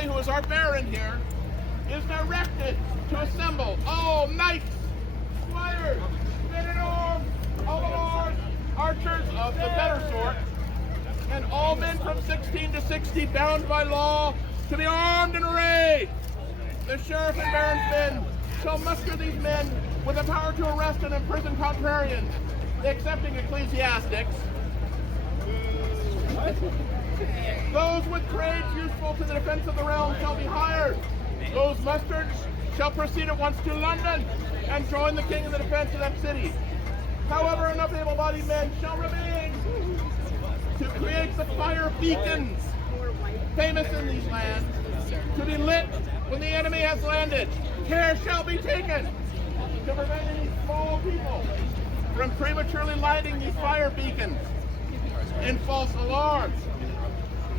boy, who is our baron here, is directed to assemble all knights, squires, men-at-arms, all the lords, archers of the better sort, and all men from 16 to 60 bound by law to be armed and arrayed. The sheriff and Baron Finn shall muster these men with the power to arrest and imprison contrarians, excepting ecclesiastics. Those with trades useful to the defense of the realm shall be hired. Those mustered shall proceed at once to London and join the king in the defense of that city. However, enough able-bodied men shall remain to create the fire beacons famous in these lands, to be lit when the enemy has landed. Care shall be taken to prevent any small people from prematurely lighting these fire beacons in false alarms.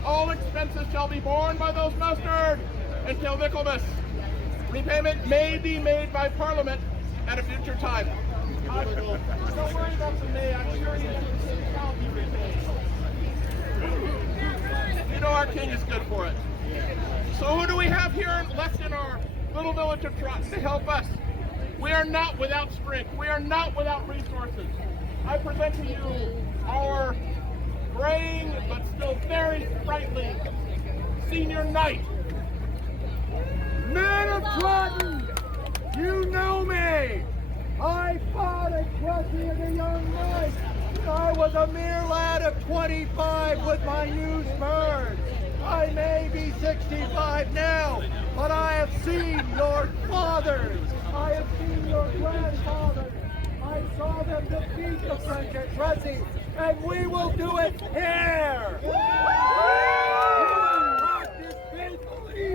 All expenses shall be borne by those mustered until Michaelmas. Repayment may be made by Parliament at a future time. Don't worry about the May. I'm sure you shall be repaid. You know our king is good for it. So who do we have here left in our little village of Trotton to help us? We are not without strength. We are not without resources. I present to you our graying but still very sprightly senior knight. Men of Trotton, you know me. I fought at Cacy as a young knight. I was a mere lad of 25 with my new spurs. I may be 65 now, but I have seen your fathers. I have seen your grandfathers. I saw them defeat the French at Cacy, and we will do it here.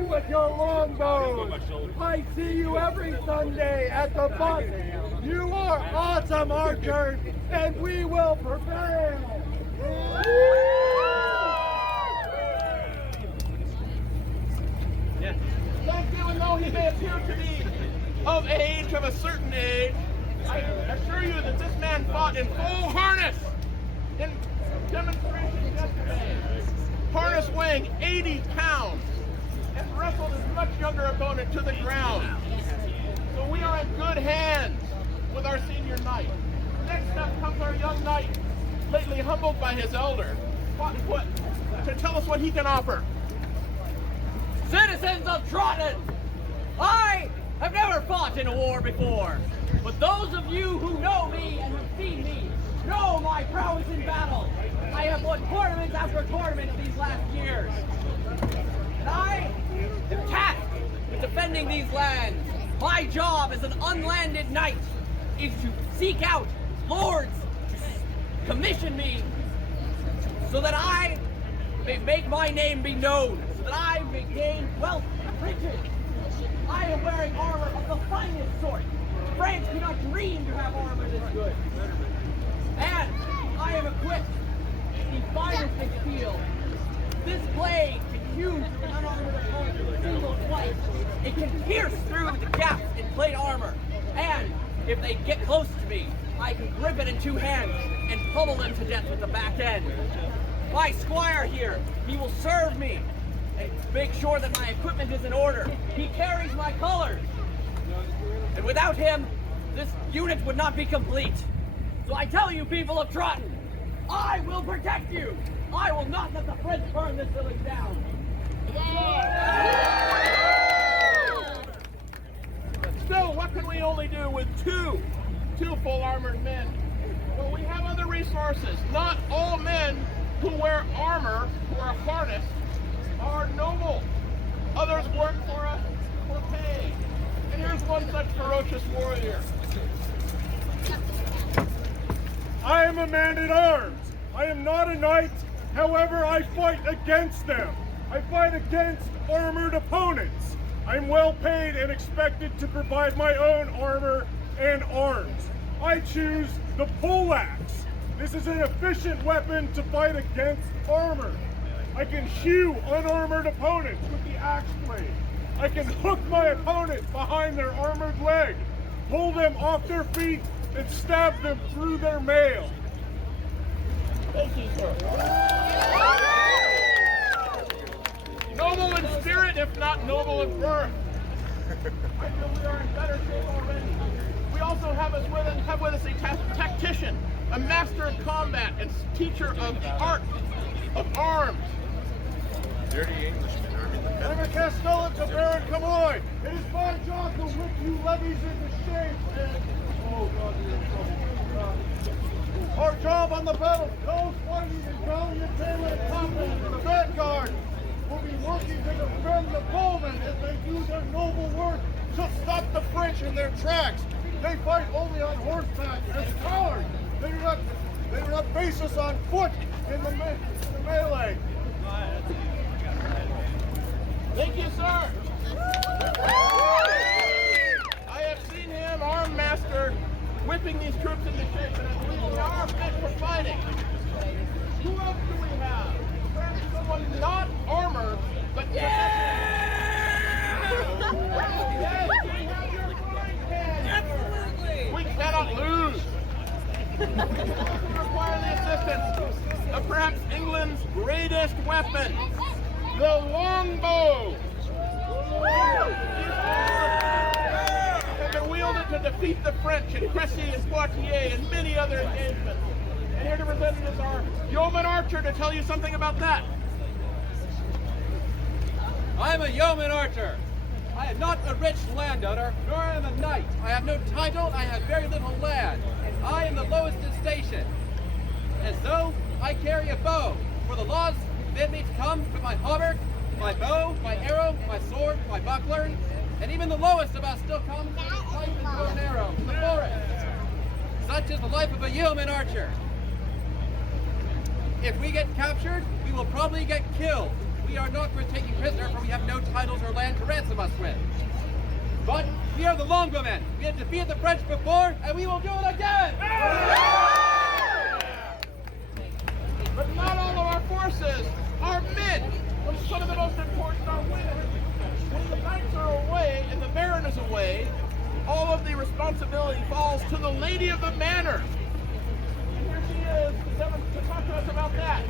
With your longbows. I see you every Sunday at the bus. You are awesome archers, and we will prevail. Thank you, and though he may appear to be of age, of a certain age, I assure you that this man fought in full harness in demonstrations yesterday. Harness weighing 80 pounds. And wrestled his much younger opponent to the ground. So we are in good hands with our senior knight. Next up comes our young knight, lately humbled by his elder, fought foot, to tell us what he can offer. Citizens of Trotton, I have never fought in a war before, but those of you who know me and have seen me know my prowess in battle. I have won tournament after tournament these last years. And I am tasked with defending these lands. My job as an unlanded knight is to seek out lords to commission me so that I may make my name be known, so that I may gain wealth and riches. I am wearing armor of the finest sort. France cannot dream to have armor this good. And I am equipped in the finest of steel. This blade can use an unarmored opponent with a single swipe. It can pierce through the gaps in plate armor. And if they get close to me, I can grip it in two hands and pummel them to death with the back end. My squire here, he will serve me and make sure that my equipment is in order. He carries my colors. And without him, this unit would not be complete. So I tell you, people of Trotton, I will protect you. I will not let the French burn this village down. Still, what can we only do with two full armored men? Well, we have other resources. Not all men who wear armor, who are harnessed, are noble. Others work for us for pay. And here's one such ferocious warrior. I am a man at arms. I am not a knight. However, I fight against them. I fight against armored opponents. I'm well paid and expected to provide my own armor and arms. I choose the poleaxe. This is an efficient weapon to fight against armor. I can hew unarmored opponents with the axe blade. I can hook my opponent behind their armored leg, pull them off their feet, and stab them through their mail. Thank you, sir. Noble in spirit, if not not noble of birth. I feel we are in better shape already. We also have with us a tactician, a master of combat, and teacher of the art of arms. Dirty Englishmen arming the men. Trevor Castellan to Baron Camoy. It is my job to whip you levies into shape and... Oh, God, you're in trouble. Our job on the battlefield, fighting in valiant daylight combat in the vanguard, will be working to defend the bowmen as they do their noble work to stop the French in their tracks. They fight only on horseback as cowards. They do not face us on foot in the melee. Thank you, sir. I have seen him, our master, whipping these troops into shape, and I believe they are fit for fighting. Who else do we have? Perhaps someone not armored, but yes, we have your frying pan. Absolutely. We cannot lose. We require the assistance of perhaps England's greatest weapon, the longbow. Have been wielded to defeat the French at Cacy and Poitiers and many other engagements. And here to present is our yeoman archer to tell you something about that. I'm a yeoman archer. I am not a rich landowner, nor am I a knight. I have no title, I have very little land. I am the lowest in station. And so, I carry a bow, for the laws bid me to come with my hauberk, my bow, my arrow, my sword, my buckler, and even the lowest of us still comes with a pipe and bow and arrow from the forest. Such is the life of a yeoman archer. If we get captured, we will probably get killed. We are not worth taking prisoner, for we have no titles or land to ransom us with. But we are the longbowmen. We have defeated the French before, and we will do it again! But not all of our forces are men. When some of the most important are women. When the knights are away and the baron is away, all of the responsibility falls to the lady of the manor. And here she is to talk to us about that.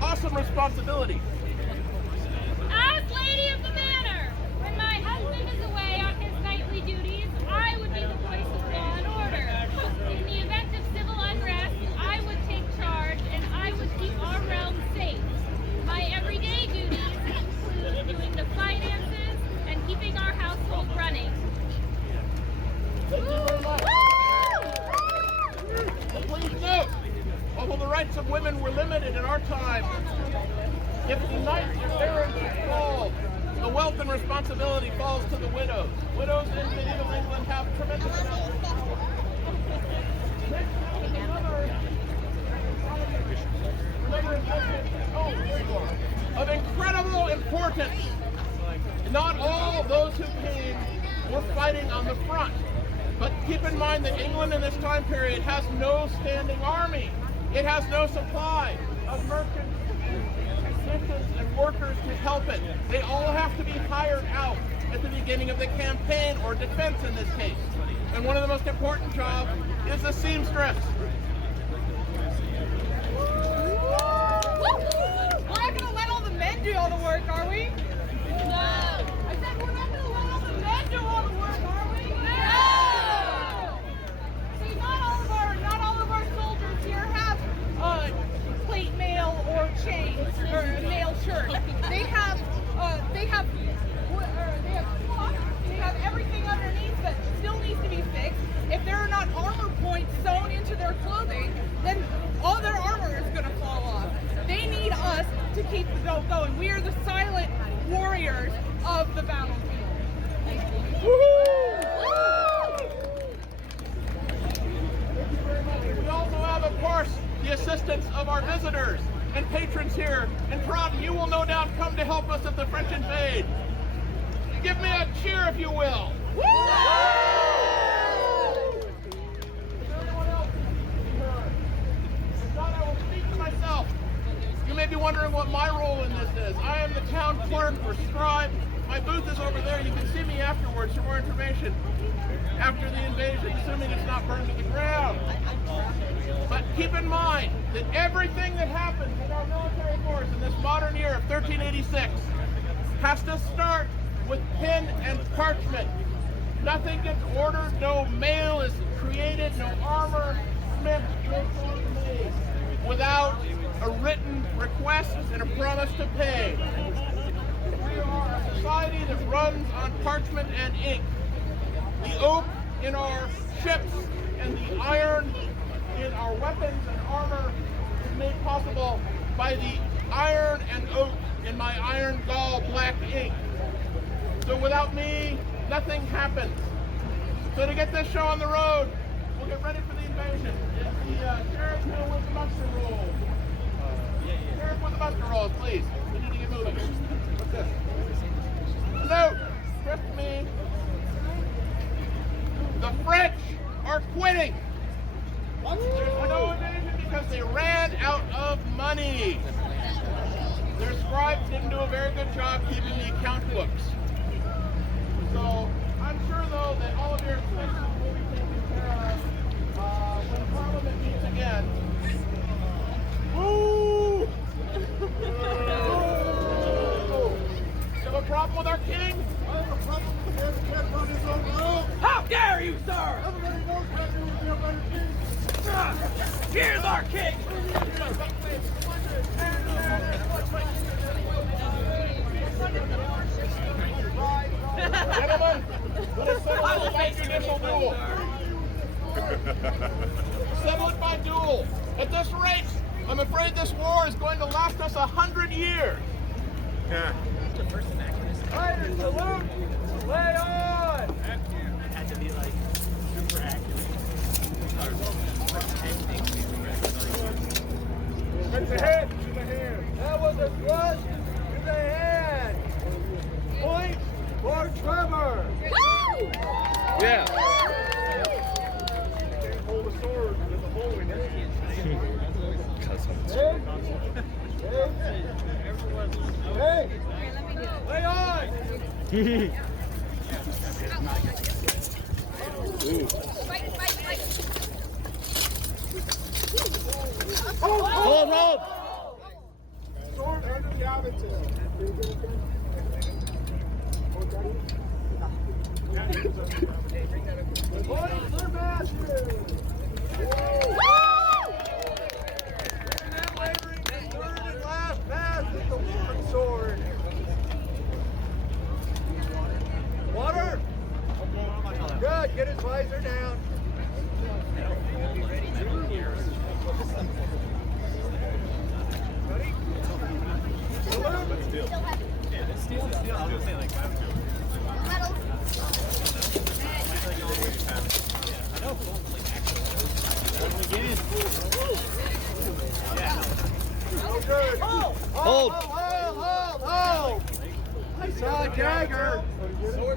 Awesome responsibility. As Lady of the Manor, when my husband is away on his nightly duties, I would be the voice of law and order. In the event of civil unrest, I would take charge and I would keep our realm safe. My everyday duties include doing the finances and keeping our household running. Thank you very much. But please note, although the rights of women were limited in our time, if the knights and barons fall, the wealth and responsibility falls to the widows. Widows in medieval England have tremendous amounts of power. Next is another of incredible importance. Not all those who came were fighting on the front. But keep in mind that England in this time period has no standing army. It has no supply of merchants, physicians, and workers to help it. They all have to be hired out at the beginning of the campaign, or defense in this case. And one of the most important jobs is the seamstress. We're not going to let all the men do all the work, are we? No! I said we're not going to let all the men do all the work, are we? No! See, not all of our soldiers here have plate mail or chains or mail shirts. They have cloth, they have everything underneath that still needs to be fixed. If there are not armor points sewn into their clothing, then all their armor is going to fall off. They need us to keep the belt going. We are the silent warriors of the battlefield. We also have, of course, the assistance of our visitors and patrons here in Toronto. You will no doubt come to help us if the French invade. Give me a cheer, if you will. Is there anyone else who needs to be heard? If not, I will speak to myself. You may be wondering what my role in this is. I am the town clerk or scribe. My booth is over there. You can see me afterwards for more information. After the invasion, assuming it's not burned to the ground. But keep in mind that everything that happens in our military force in this modern year of 1386 has to start with pen and parchment. Nothing gets ordered, no mail is created, no armor, smith, no sword made, without a written request and a promise to pay. We are a society that runs on parchment and ink. The oak in our ships and the iron in our weapons and armor is made possible by the iron and oak in my iron gall black ink. So without me, nothing happens. So to get this show on the road, we'll get ready for the invasion. Is the sheriff here with the muster rolls? Sheriff with the muster rolls, please. We need to get moving. What's this? Note, script me. The French are quitting. There's no invasion because they ran out of money. Their scribes didn't do a very good job keeping the account books. So I'm sure, though, that all of your expenses will be taken care of when Parliament meets again. Woo! You have a problem with our king? I have a problem with the man who can't run his own room. How dare you, sir! Everybody knows that you would be a better king. Here's our king! Gentlemen, let us settle I will this by face you judicial with duel. sir. Settle it by duel. At this rate, I'm afraid this war is going to last us 100 years. Fighters, salute! Lay on! It had to be like super accurate. It's the head. It's the hand. That was a thrust to the head! Point for Trevor! Yeah. You can't hold a sword with a hole in it. Hey! Lay on! Hold, hold. Sword under the avatar. Point for Master! That wavering his third and last pass with the long sword. Water? Good, get his visor down. Ready? Hold. Hold! I saw a dagger.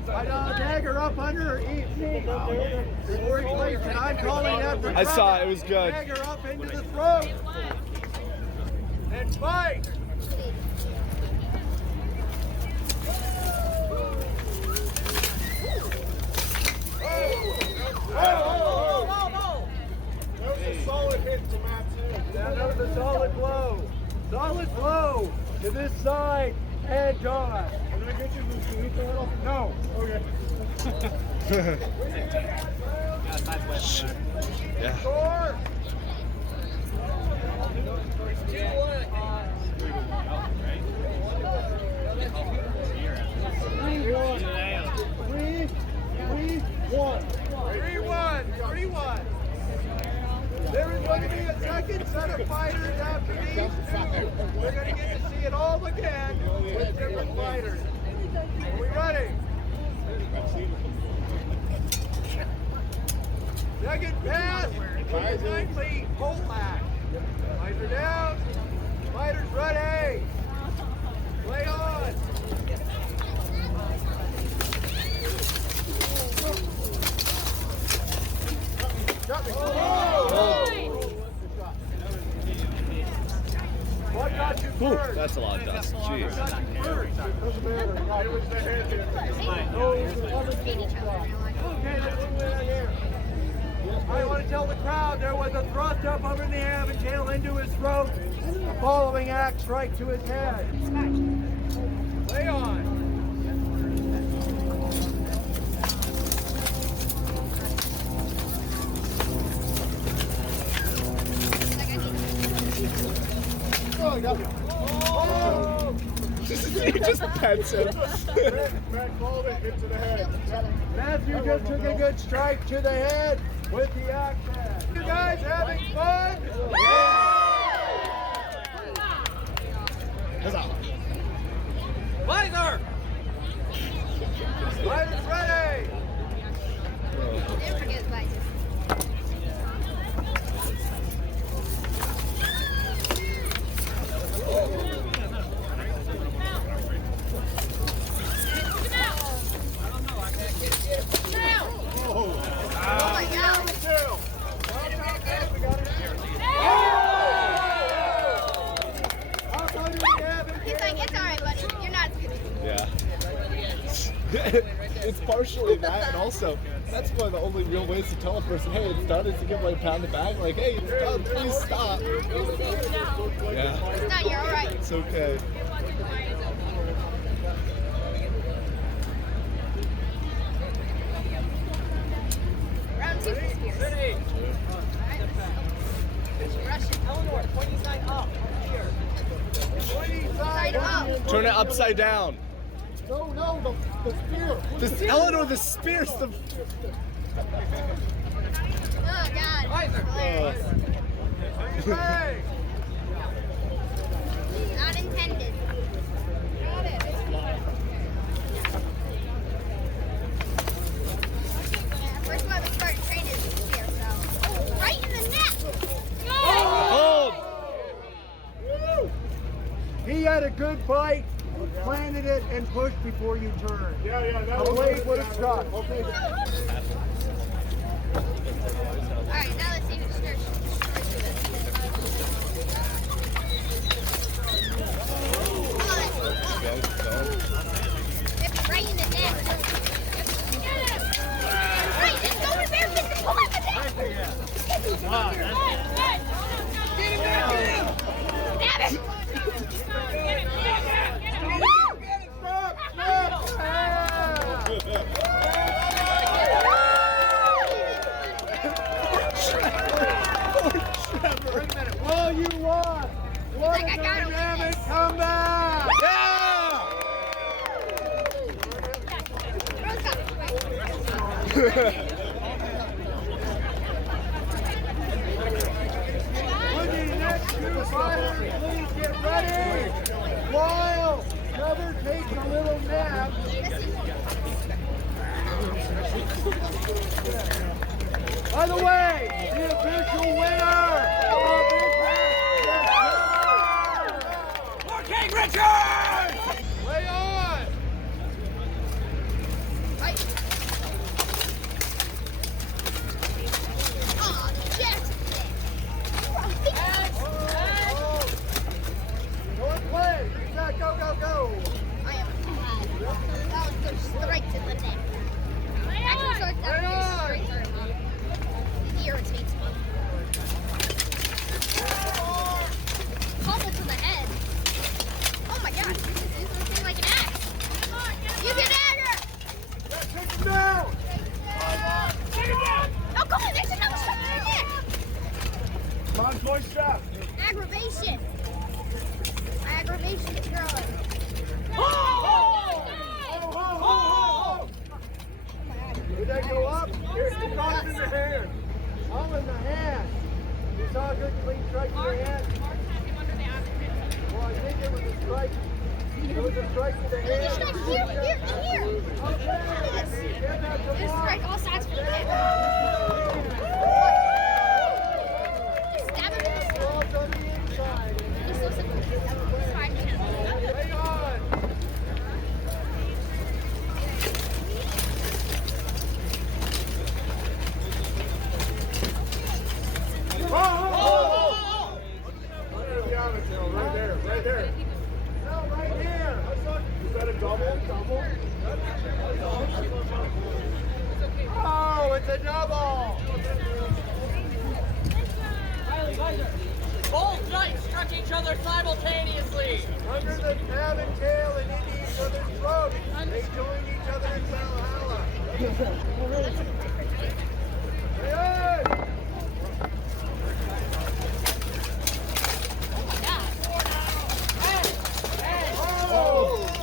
I saw a dagger up under each knee. Before he placed it, I'm calling after I saw it. It was good. dagger up into the throat. And fight! That was a solid hit to Matt's head. That was a solid blow. Solid blow to this side and John. Can I get you the off? No. Okay. Yeah. Score. 3-1. There is going to be a second set of fighters after these. We're going to get to see it all again with different fighters. Are we ready? Second pass. Nicely. Hold back. Fighters down. Fighters ready. Play on. What got you Whew, first? that's a lot of dust. Jeez. What got you first? Doesn't matter. It was the head hit. Okay, let's move in here. I want to tell the crowd there was a thrust up over the tail into his throat. The following axe right to his head. Lay on. He just pets him. Matt called it, hit to the head. Matthew just took a good strike to the head with the accent. You guys having fun? Visor! Fighter's ready! Never forget visor. Oh my God! He's like, it's alright, buddy. You're not as good as me. Yeah. It's partially that, and also that's one of the only real ways to tell a person, hey, it's done, is to give like a pat on the back, like, hey, it's done, please stop. Yeah. It's not, you're alright. It's okay. Round 2 for spears. Alright. Russian. Eleanor, pointy side up. Here. Side up. Turn it upside down. No, the spear. This Eleanor, the spear's the. Oh God. Hilarious. Hey! Not intended. Got it. Yeah, first one we started training is the spear, so. Oh, right in the neck. Hold! He had a good bite, planted it, and pushed before you turned. Yeah, that The was blade would have struck. All Okay. right, now let's see who starts. Right in the neck. Right, just go to bear fist and pull out the neck. Stab it. Woo! Oh, you won! What Like, a I gotta win dynamic this. comeback! Looking next to fighters, please get ready! While Trevor takes a little nap. By the way, the official winner of this match For King Richard! Lay on! Right. Oh, yes. One play! Reset, go! I am bad. That was good straight to the neck. Actually, so it's definitely straight to the neck. It irritates me. Pummel to the head. Oh my God, this is looking like an axe. You get dagger! Take him down! Oh, come on, there's another shot to the neck. Come on, boy, stop! Aggravation. Aggravation is growing. Oh, Did that go up? Here's the cross in the hand. All in the hand. You saw a good clean strike to the hand? Well, I think it was a strike. It was a strike to the Just hand. strike here. Okay. Give that to Just Mark. strike all sides for the neck. Stab him in the Cross on the inside. He's so simple. It's fine. Hang on. Right there. No, right here. Is that a double? Oh, it's a double. Both knights struck each other simultaneously. Under the tab and tail and into each other's throat, they joined each other in Valhalla. Hey! Oh!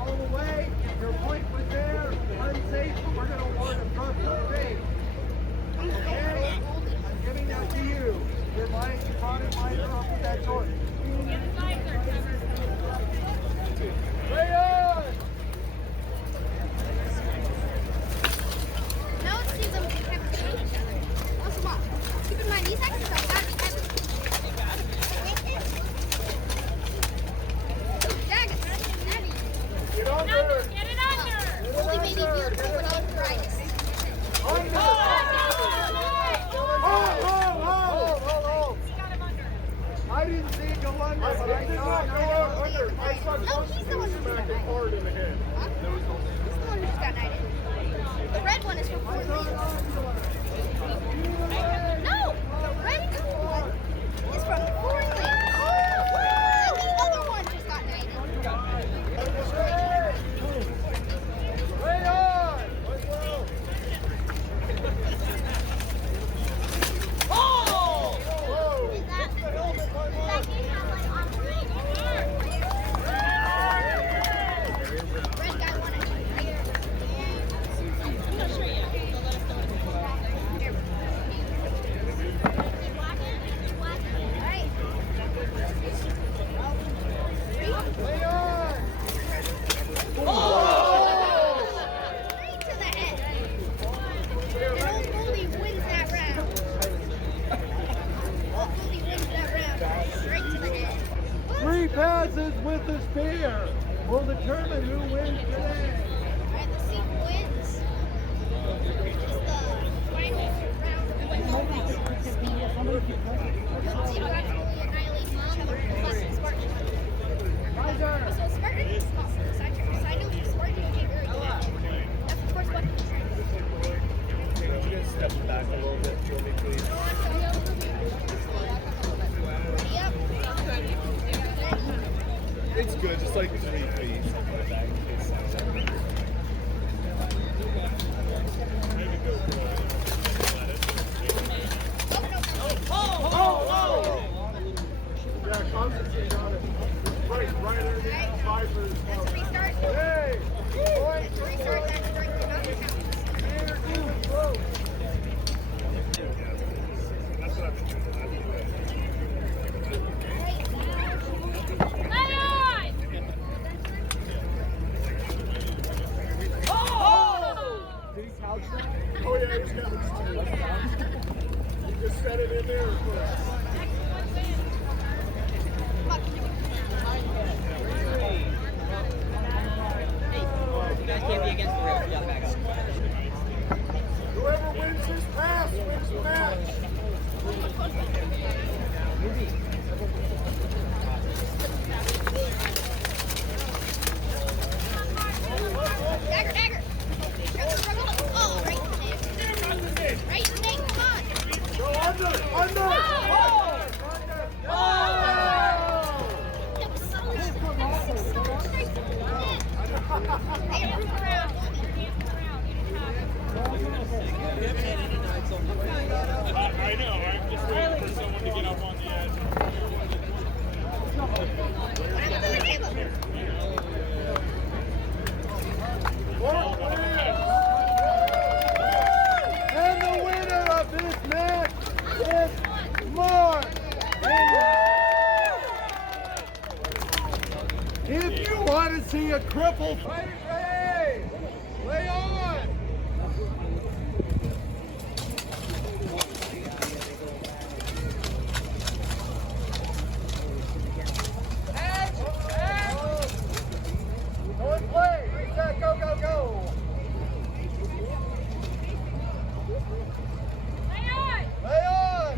all the way. Your point was there, unsafe, but we're going to award a drug thing. Okay? I'm giving that to you. Your line, you brought it line off with that short. Lay on! Now let's see them have to shoot each other. Also, Mom, keep in mind, these extras are not Get under! Get it under! Only maybe beautiful when on price. Under! Hold. I didn't see it go under, but I did saw not go under. I saw No, he's the one who smack got him hard in the head. Huh? He's the one who just got knighted. The red one is for 4 lanes. No! The red one is from 4 lanes. And the other one just got knighted. Lay on! Is that game have like on red guy won it. Lay on! Straight to the head. And Old Goldie wins that round. Old Goldie wins that round. Straight to the head. 3 passes with the spear will determine who wins today. Alright, let's see who wins. It's the final round of the Let's see who actually annihilates each other plus Spartan. So Spartan is small. So I know Spartan will be very good. That's of course what he's trying to do. You can step back a little bit for me, please. Ready up? It's good, just like 3 feet. Something like that. Yeah, Konstantin got it. Right underneath the visor. That's a restart. Hey! Restart that strike to another count. That's what I've been doing. Lay on! Did he couch that? Oh yeah, he's got it. You just set it in there. You guys can't be against the rails. Yeah, back up. Whoever wins this pass wins the match. Dagger! Oh, right in the neck. Right in the neck, come on! Go under! That was so straight to the neck. Hey, that's around. I know, I'm just waiting for someone to get up on the edge. What happened to the table? And the winner of this match is Mark. If you want to see a crippled fighter, lay on. Go and play. Reset. Go. Lay on! Lay on.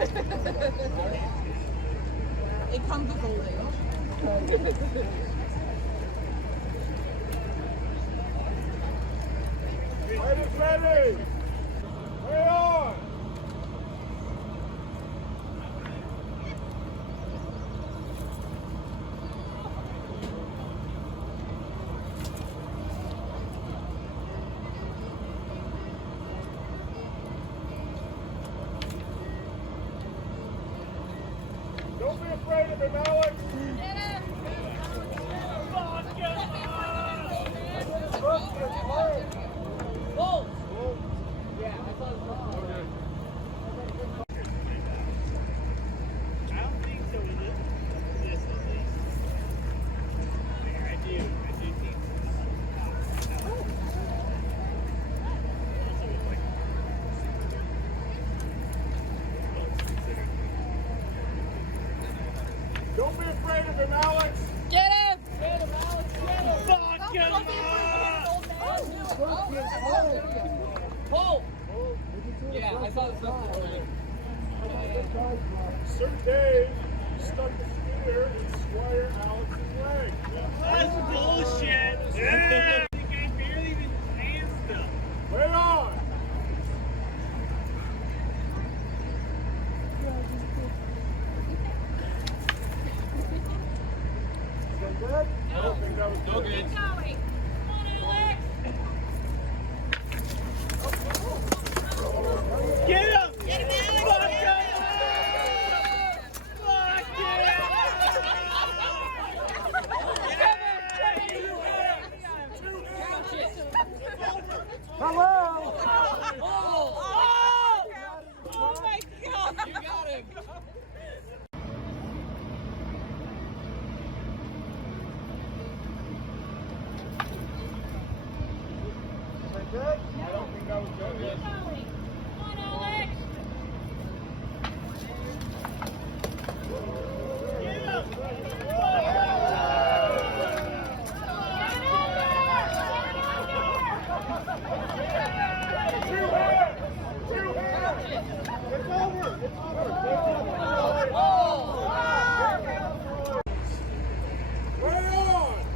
It comes with old age. Ladies ready! Way on! Don't be afraid of him, Alex! Bolt! Yeah, I thought it was I don't think so. It is this at least. I do think Don't be afraid of him, Alex! Get him! Bolt! Yeah, I thought it was Certain days, you stuck the spear in Squire Alex's leg. that's bullshit. Yeah. The guy barely even saying stuff. Way on! I don't think that was good. Keep going. Come on, Alex. Get him! Get him, Alex! Fuck Hello! Oh my God! You got him! I don't think that was good. Keep going. Come on, Alex. It's over! It's over! Way on!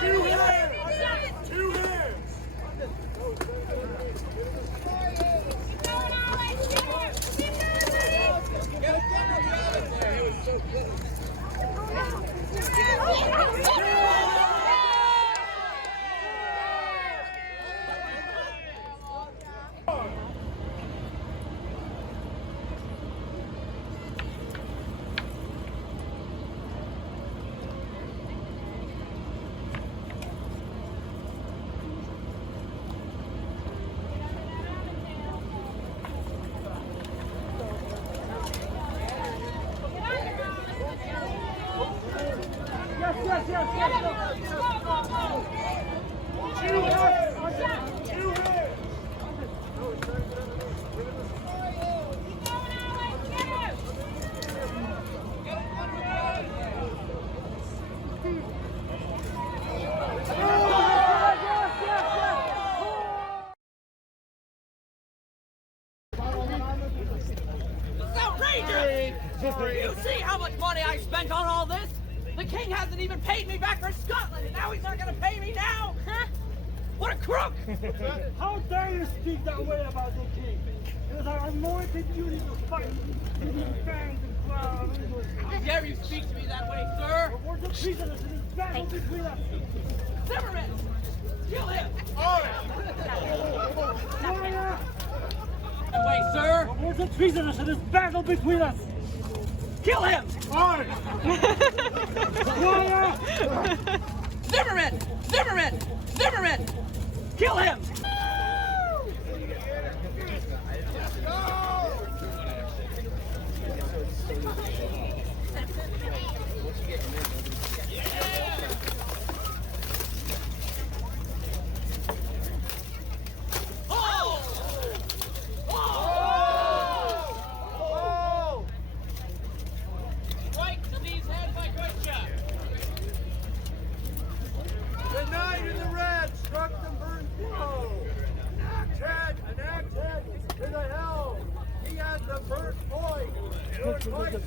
Two hands! Two hands! You see how much money I spent on all this? The king hasn't even paid me back for Scotland, and now he's not going to pay me now? Huh? What a crook! How dare you speak that way about the king? It is our anointed duty to fight. Fans and crowds. How dare you speak to me that way, sir? The words of treasonous in this battle between us. Zimmerman! Kill him! That way, sir! The words of treasonous in this battle between us. Kill him! Zimmerman! Zimmerman! Zimmerman! Kill him! at the first point. Your question.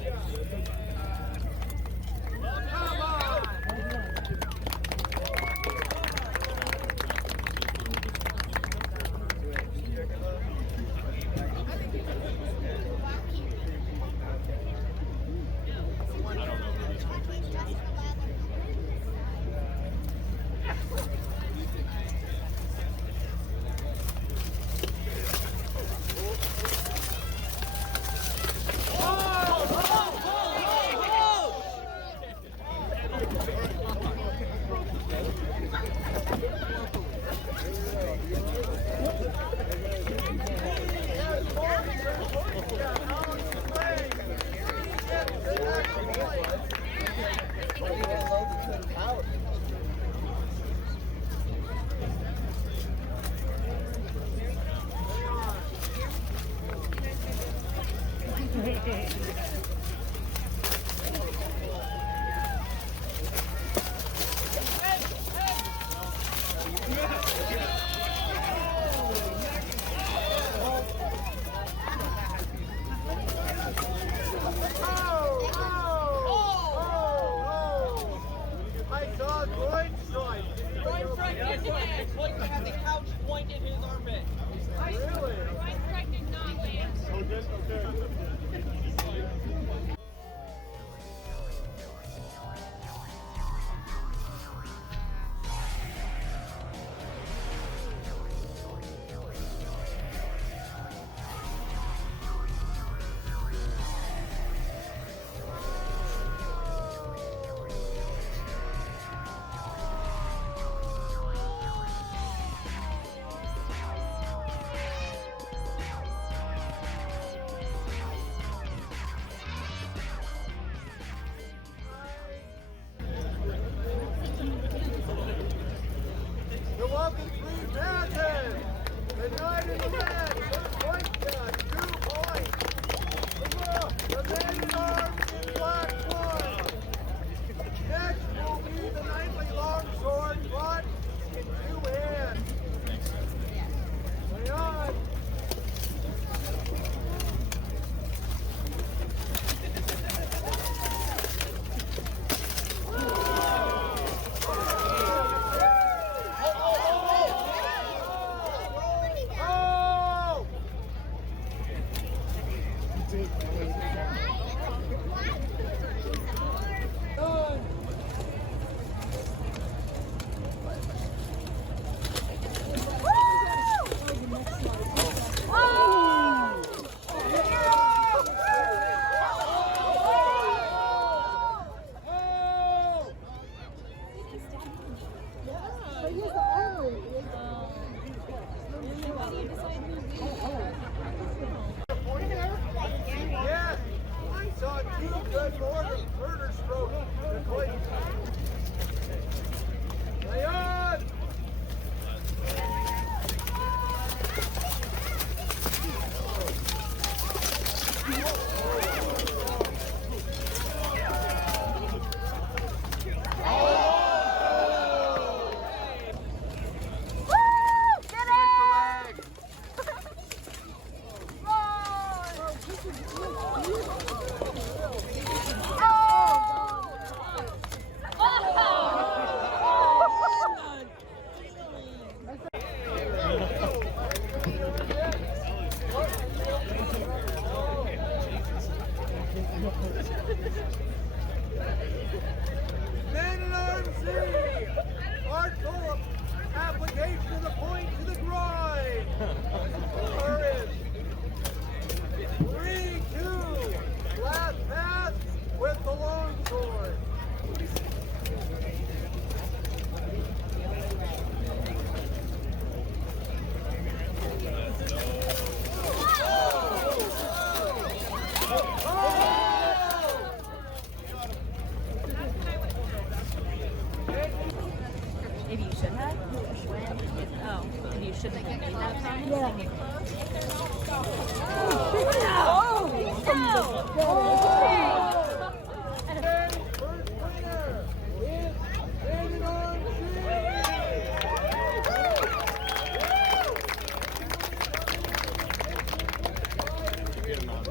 Come on.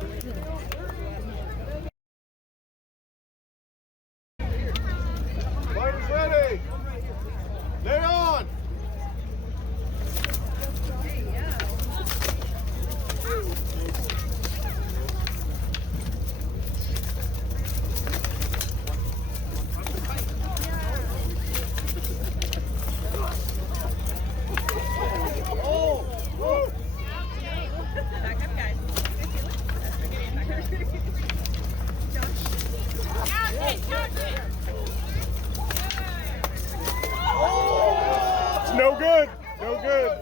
city. Lay on. It's no good. No good.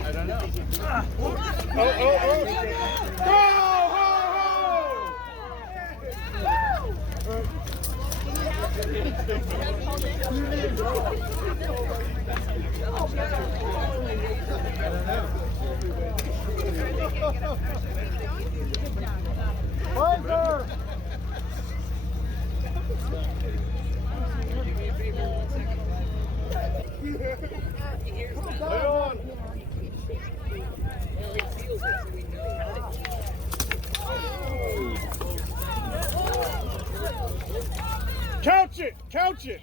I don't know. Buzzer! Lay on. Couch it! Couch it!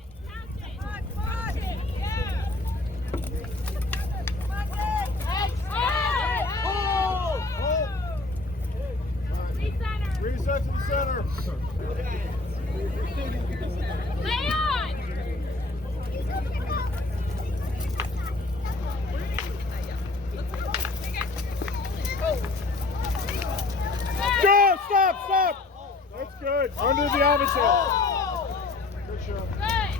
Reset to the center. Lay on! Go! Stop! Stop! That's good. Under the avocado. Good shot. Good.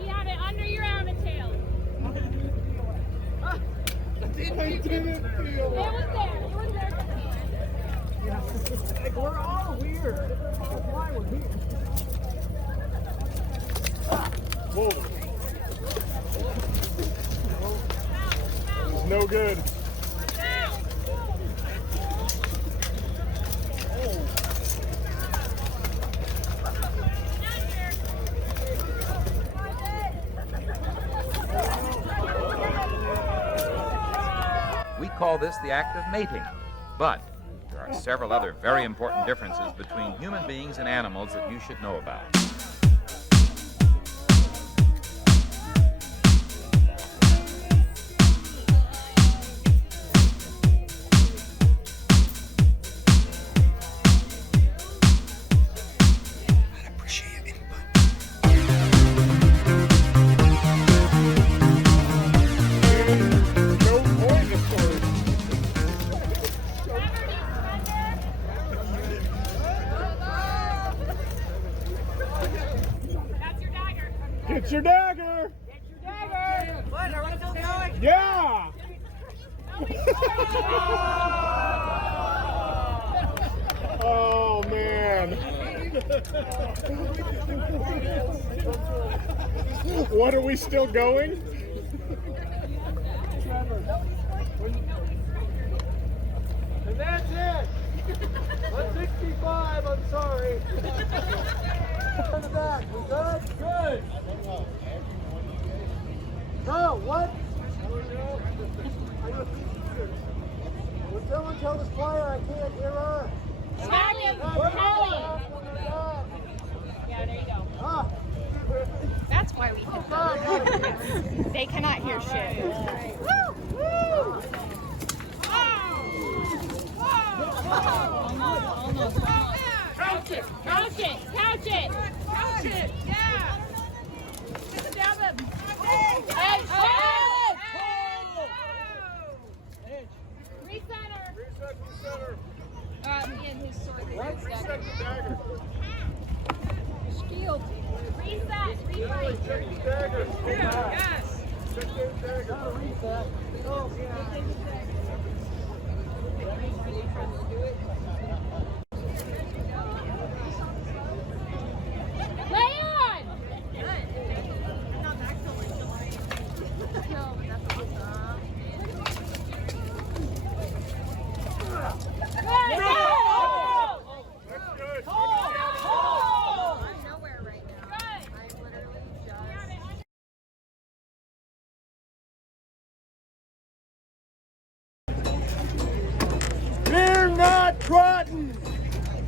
You had it under your aventail. I didn't feel It was there. It was there. We're all weird. That's why we're here. Whoa. It was no good. We call this the act of mating, but there are several other very important differences between human beings and animals that you should know about. Get your dagger! Get your dagger! What? Are we still going? Yeah! Oh man! What, are we still going? And that's it. 165, I'm sorry. In the back, we good? Good. No, what? Will someone tell this player I can't hear her? Kelly. Yeah, there you go. Ah. That's why we can. They cannot hear shit. Woo! Woo! Couch it. Couch it. Couch it. Couch it! Yeah! Stab him! Edge. Recenter. Reset to the center. And his sword that Right, he's reset got. the dagger. Shield. Reset. Check the dagger. Yes! Check the dagger. Reset. Oh, yeah. Lay on. I'm nowhere right now. I'm literally just... Fear not, Trotton!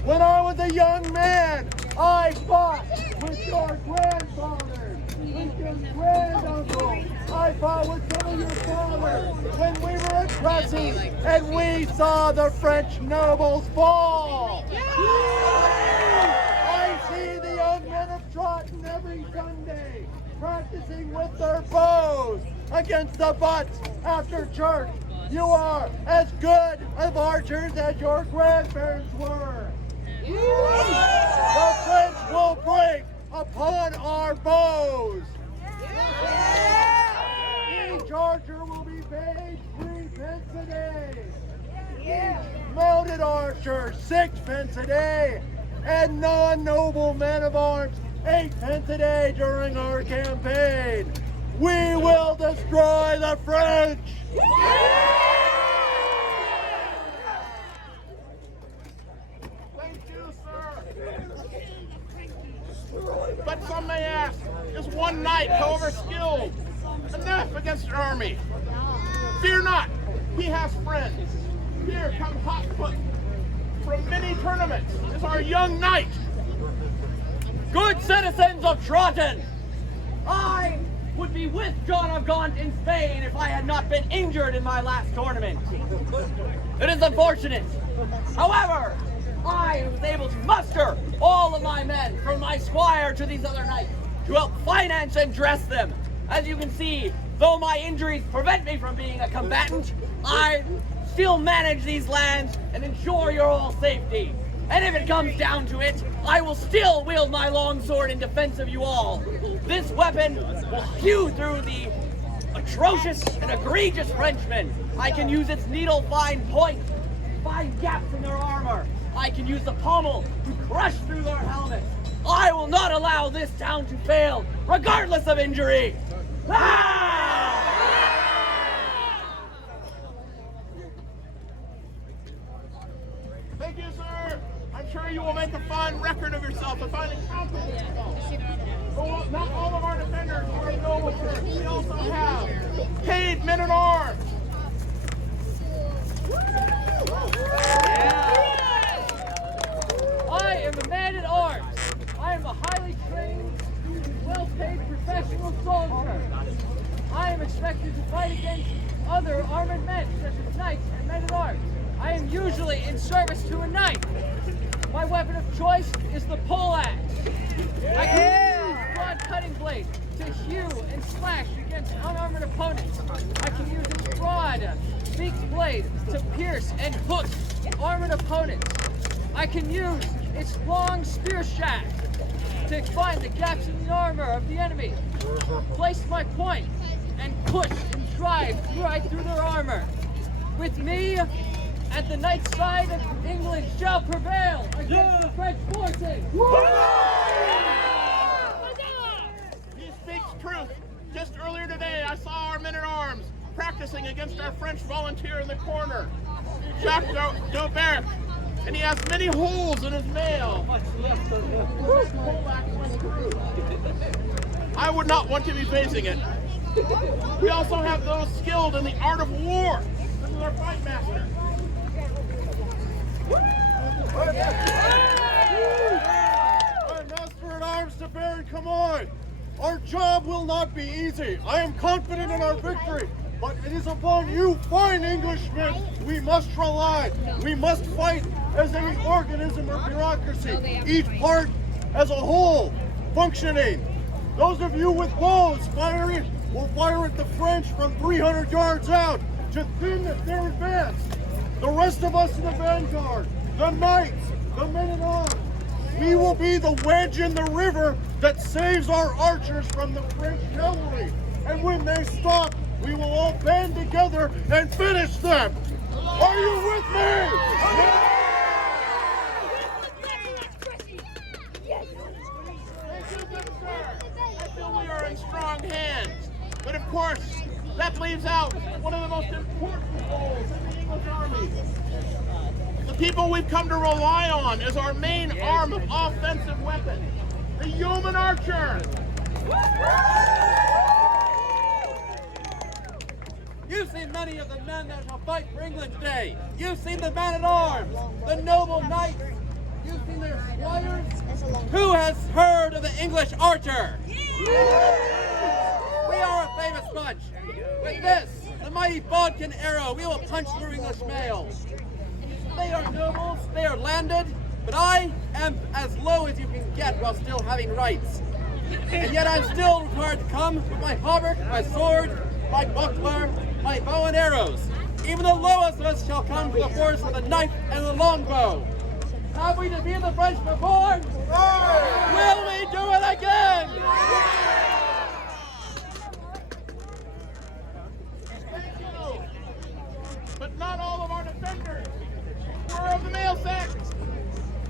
When I was a young man, I fought with your grandfather, with your granduncle. I fought with some of your fathers when we were at Cacy, and we saw the French nobles fall. I see the young men of Trotton every Sunday practicing with their bows against the butts after church. You are as good of archers as your grandparents were. The French will break upon our bows. Each archer will be paid 3 pence a day. Each mounted archer 6 pence a day. And non-noble men of arms 8 pence a day during our campaign. We will destroy the French! Thank you, sir. But some may ask, is one knight, however skilled, enough against an army? Fear not, he has friends. Here comes Hotfoot. From many tournaments is our young knight. Good citizens of Trotton, I would be with John of Gaunt in Spain if I had not been injured in my last tournament. It is unfortunate. However, I was able to muster all of my men, from my squire to these other knights, to help finance and dress them. As you can see, though my injuries prevent me from being a combatant, I still manage these lands and ensure your all safety. And if it comes down to it, I will still wield my longsword in defense of you all. This weapon will hew through the atrocious and egregious Frenchmen. I can use its needle-fine point to find gaps in their armor. I can use the pommel to crush through their helmets. I will not allow this town to fail, regardless of injury. Thank you, sir. I'm sure you will make a fine record of yourself if I encounter yourself. Not all of our defenders are noble, sir. We also have paid men at arms. I am a man at arms. I am a highly trained, well-paid professional soldier. I am expected to fight against other armored men, such as knights and men at arms. I am usually in service to a knight. My weapon of choice is the poleaxe. I can use broad cutting blade to hew and slash against unarmored opponents. I can use its broad, beaked blade to pierce and hook armored opponents. I can use its long spear shaft to find the gaps in the armor of the enemy, place my point, and push and drive right through their armor. With me, at the knight's side, England shall prevail against the French forces. He speaks truth. Just earlier today, I saw our men at arms practicing against our French volunteer in the corner, Jacques Daubert, and he has many holes in his mail. I would not want to be facing it. We also have those skilled in the art of war. This is our fight master. Our master at arms to Baron, come on! Our job will not be easy. I am confident in our victory, but it is upon you, fine Englishmen, we must rely. We must fight as any organism or bureaucracy, each part as a whole, functioning. Those of you with bows firing will fire at the French from 300 yards out to thin their advance. The rest of us in the vanguard, the knights, the men at arms, we will be the wedge in the river that saves our archers from the French cavalry. And when they stop, we will all band together and finish them. Are you with me? I feel we are in strong hands. But of course, that leaves out one of the most important roles in the English army. The people we've come to rely on as our main arm of offensive weapon, the yeoman archer. You've seen many of the men that shall fight for England today. You've seen the men-at-arms, the noble knights. You've seen their squires. Who has heard of the English archer? We are a famous bunch. With this, the mighty bodkin arrow, we will punch through English mail. They are nobles, they are landed, but I am as low as you can get while still having rights. And yet I'm still required to come with my hauberk, my sword, my buckler, my bow and arrows. Even the lowest of us shall come to the forest with a knife and a longbow. Have we defeated the French before? Will we do it again? Thank you. But not all of our defenders were of the male sex.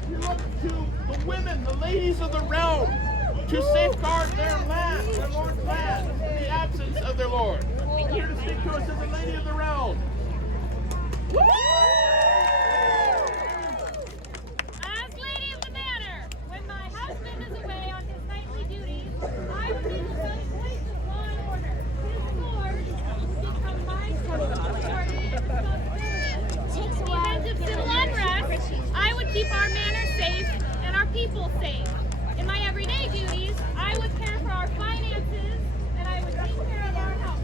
We look to the women, the ladies of the realm, to safeguard their land, their lord's land, in the absence of their lord. Here to speak to us is the lady of the realm. As lady of the manor, when my husband is away on his nightly duties, I would be the best voice of law and order. His sword would become my sword of authority and responsibility. In the event of civil unrest, I would keep our manor safe and our people safe. In my everyday duties, I would care for our finances and I would take care of our health.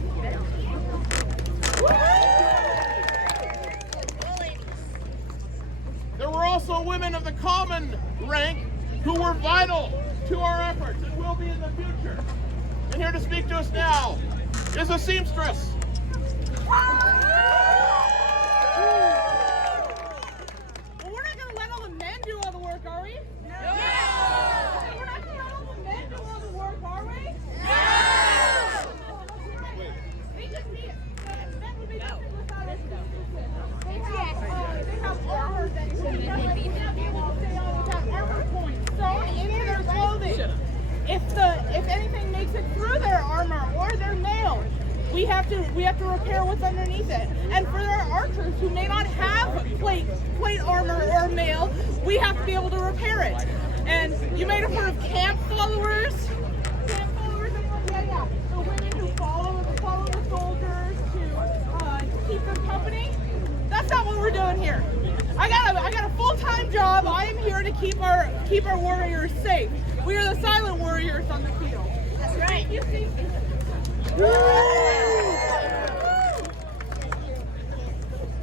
There were also women of the common rank who were vital to our efforts and will be in the future. And here to speak to us now is a seamstress. Well, we're not going to let all the men do all the work, are we? No! We're not going to let all the men do all the work, are we? No! They just need it. Men would be nothing without us. They have armor that can be armor points sewn into their clothing. If anything makes it through their armor or their mail, we have to repair what's underneath it. And for our archers who may not have plate armor or mail, we have to be able to repair it. And you may have heard of camp followers. Camp followers, yeah. The women who follow the soldiers to keep them company. That's not what we're doing here. I got a full-time job. I am here to keep our warriors safe. We are the silent warriors on the field. That's right. You see.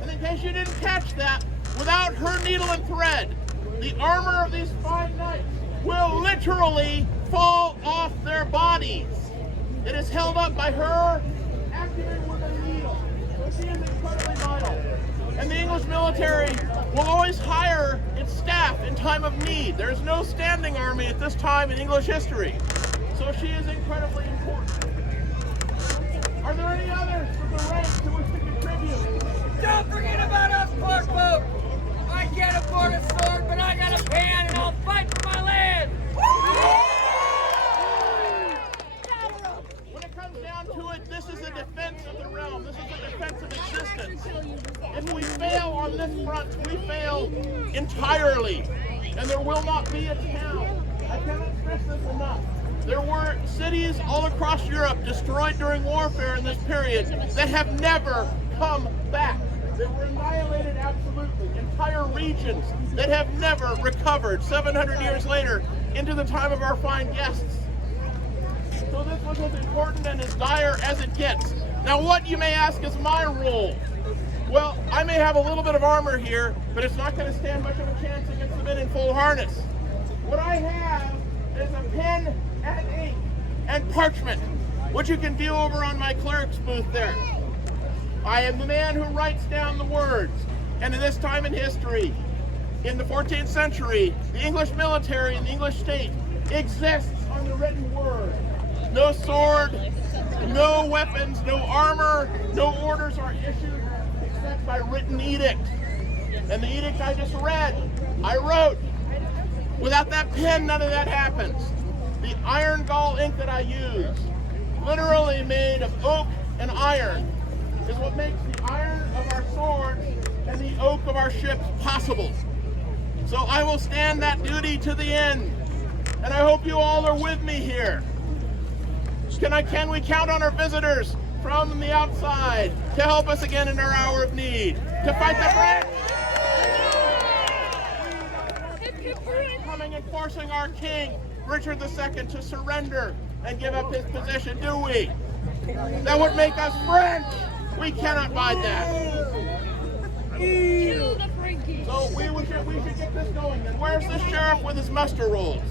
And in case you didn't catch that, without her needle and thread, the armor of these fine knights will literally fall off their bodies. It is held up by her acumen with a needle. She is incredibly vital. And the English military will always hire its staff in time of need. There is no standing army at this time in English history. So she is incredibly important. Are there any others from the ranks who wish to contribute? Don't forget about us, poor folk. I can't afford a sword, but I got a pan and I'll fight for my land. When it comes down to it, this is a defense of the realm. This is a defense of existence. If we fail on this front, we fail entirely. And there will not be a town. I cannot stress this enough. There were cities all across Europe destroyed during warfare in this period that have never come back. They were annihilated absolutely. Entire regions that have never recovered 700 years later into the time of our fine guests. So this was as important and as dire as it gets. Now what, you may ask, is my role? Well, I may have a little bit of armor here, but it's not going to stand much of a chance against the men in full harness. What I have is a pen and ink and parchment, which you can view over on my clerk's booth there. I am the man who writes down the words. And in this time in history, in the 14th century, the English military and the English state exists on the written word. No sword, no weapons, no armor, no orders are issued except by written edict. And the edict I just read, I wrote. Without that pen, none of that happens. The iron gall ink that I use, literally made of oak and iron, is what makes the iron of our swords and the oak of our ships possible. So I will stand that duty to the end, and I hope you all are with me here. Can we count on our visitors from the outside to help us again in our hour of need, to fight the French? Coming and forcing our king, Richard II, to surrender and give up his position, do we? That would make us French. We cannot bide that. So we should get this going. And where's the sheriff with his muster rolls?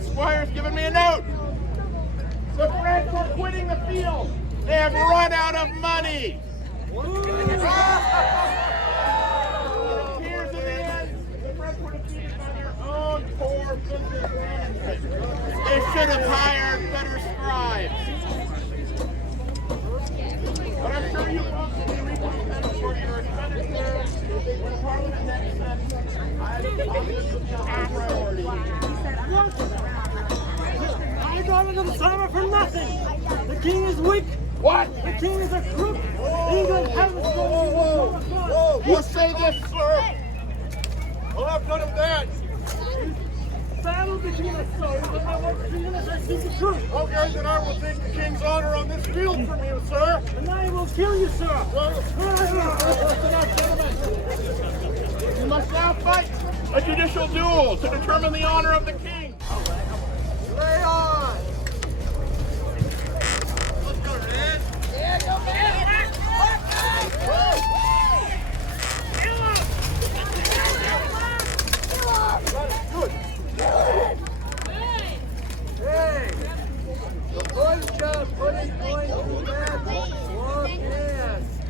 Squire's giving me a note. The French are quitting the field. They have run out of money. It appears in the end, the French were defeated by their own poor business management. They should have hired better scribes. But I'm sure you folks will be recompensated for your expenditures when Parliament next session. I'll give this a high priority. I got into the summer for nothing. The king is weak. What? The king is a crook. England hasn't stolen. We'll say this, sir. I'll have none of that. Battle between us, sir. When I want to see this, I see the truth. Okay, then I will take the king's honor on this field from you, sir. And I will kill you, sir. You must now fight a judicial duel to determine the honor of the king. Lay on. Let's go, Red. Yeah, go, man. Good. Hey, the boys just put it going to bed. Walk in.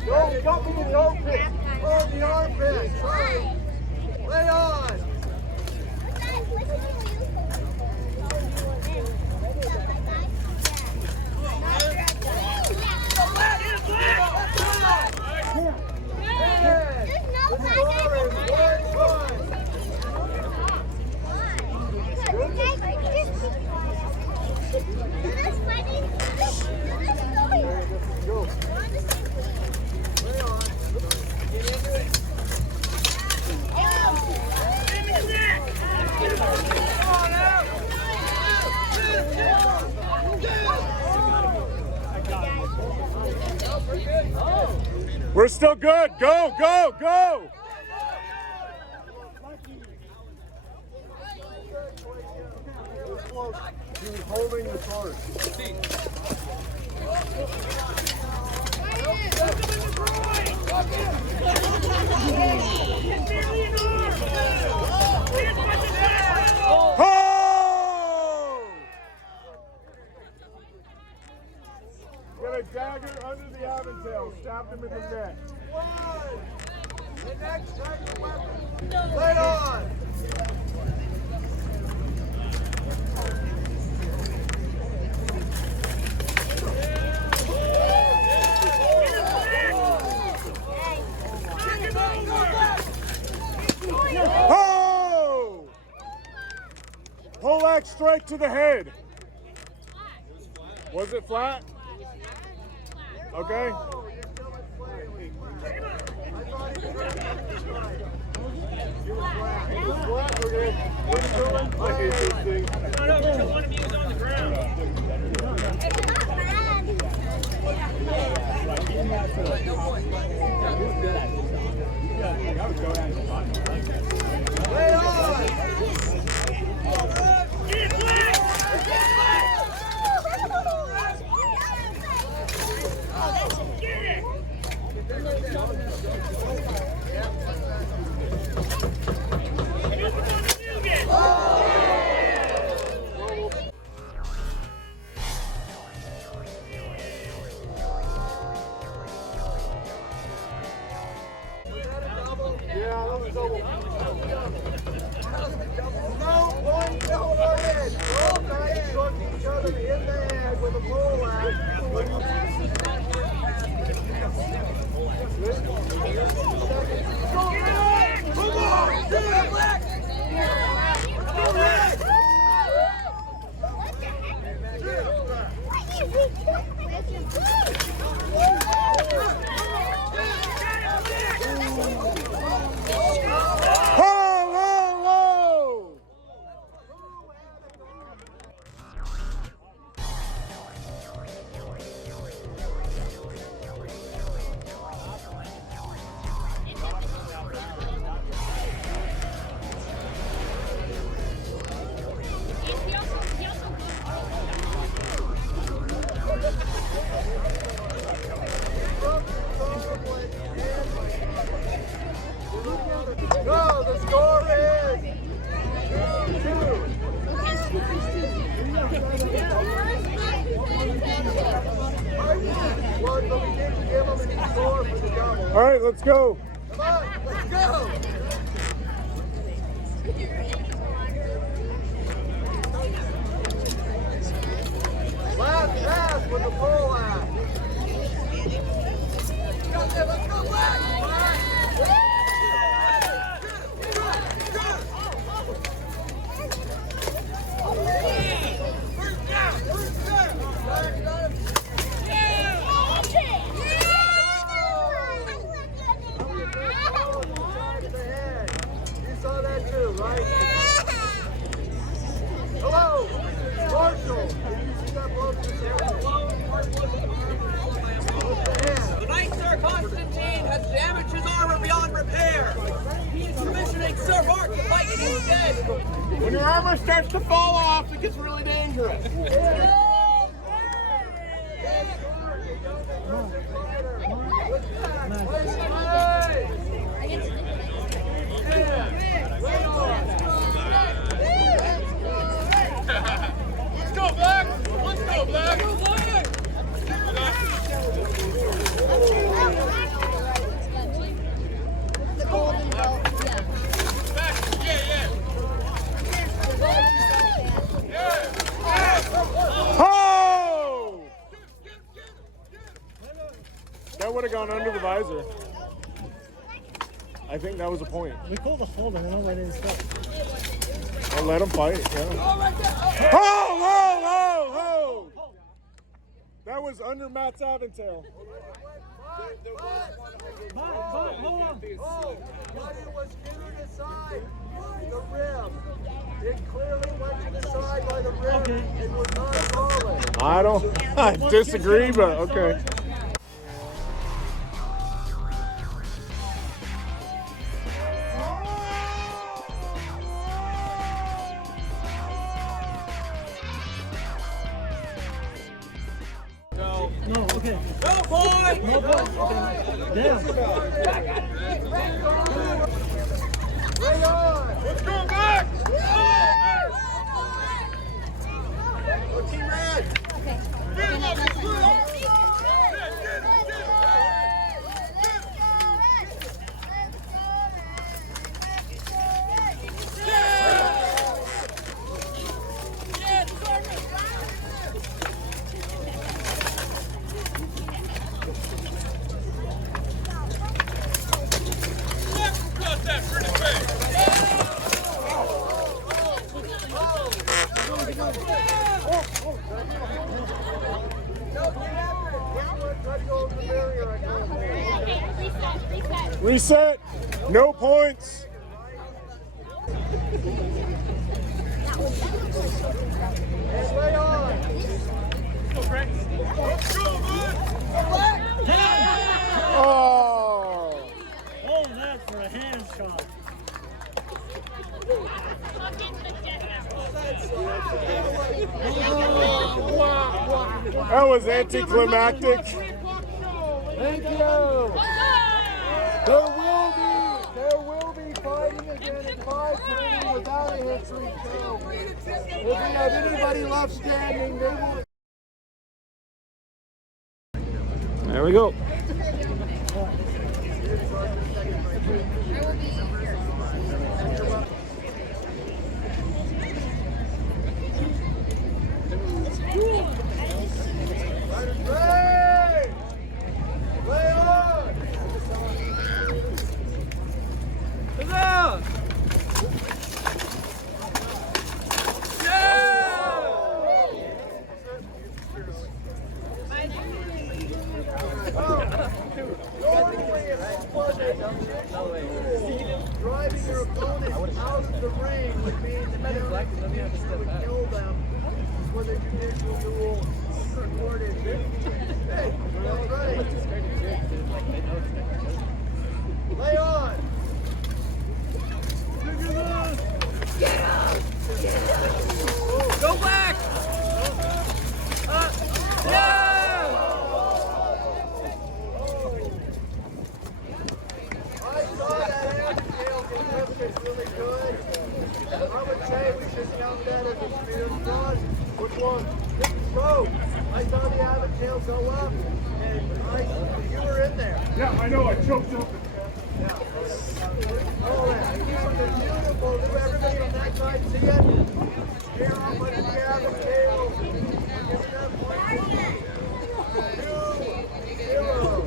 Don't cut me in the armpit. Hold the armpit. Try. Lay on. We're still good. Go, go, go. He's holding the torch. Get a dagger under the aventail. Stab him in the neck. The next type of weapon. Lay on. Oh! Pull axe straight to the head. Was it flat? Okay. I hate this thing. No, because one of you is on the ground. Lay on. the score is 2-2. But we need to give them a score for the double. All right, let's go. Come on, let's go. Last pass with the full ass. Let's go, Black! You saw that too, right? Hello, Marshall. Did you see that blow to the The Knight Sir Konstantin has damaged his armor beyond repair. He is commissioning Sir Mark to fight in his stead. When your armor starts to fall off, it gets really dangerous. Let's go, Black! Let's go, Black! The golden belt, yeah. Oh! That would have gone under the visor. I think that was a point. We called a hold and then I'll let it stop. I'll let him fight, yeah. Oh! That was under Matt's Aventail. Hold on. Oh, but it was skewed aside the rim. It clearly went to the side by the rim. It was not solid. I disagree, but okay. No, okay. Go, boy! No point. Okay. Damn. Lay on. Let's go back! Go Team Red. Reset. No points. And lay on. Oh! Hold that for a hand shot. That was anticlimactic. Thank you. There will be fighting again in 5:30 without a history kill. If we have anybody left standing, they will. There we go. Lay on. Driving your opponent out of the ring would mean that you would kill them for the judicial duel recorded. Hey, that's right. Lay on. Go back! Yeah! I saw that hand tail get lifted tail go up, and you were in there. Yeah, I know, I choked up. Oh, yeah. Beautiful. Do everybody on that side see it? Here, I'm going to grab the tail. Give it that point. 2, 0.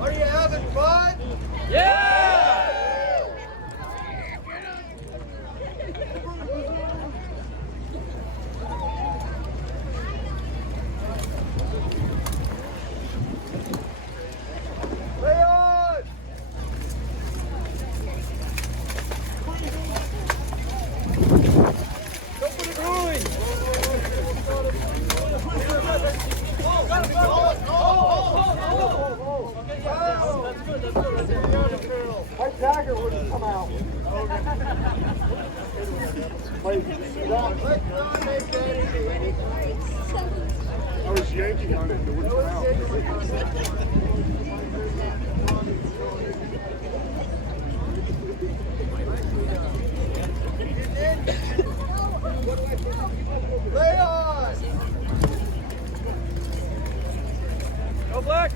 Are you having fun? Yeah! Lay on! Go for the groin! My dagger wouldn't come out. Let's not make that into any fight. I was yanking on it and it wouldn't come out. Lay on! Go Black!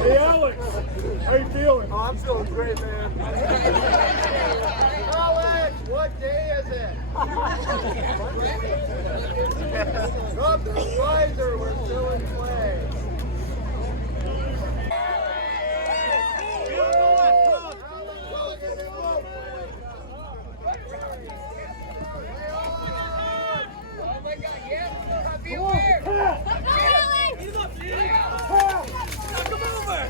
Hey Alex, how you feeling? Oh, I'm feeling great, man. Alex, what day is it? Drop the riser, we're still in play. Oh my God, yes, happy aware. Knock him over!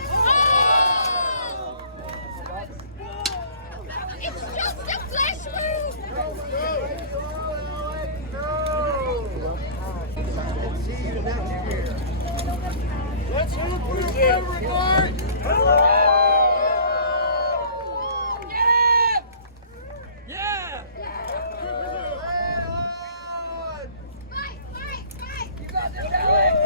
It's just a flesh wound! See you next year. Let's hear it for your favorite guy! Yeah! Fight! You got this, Alex.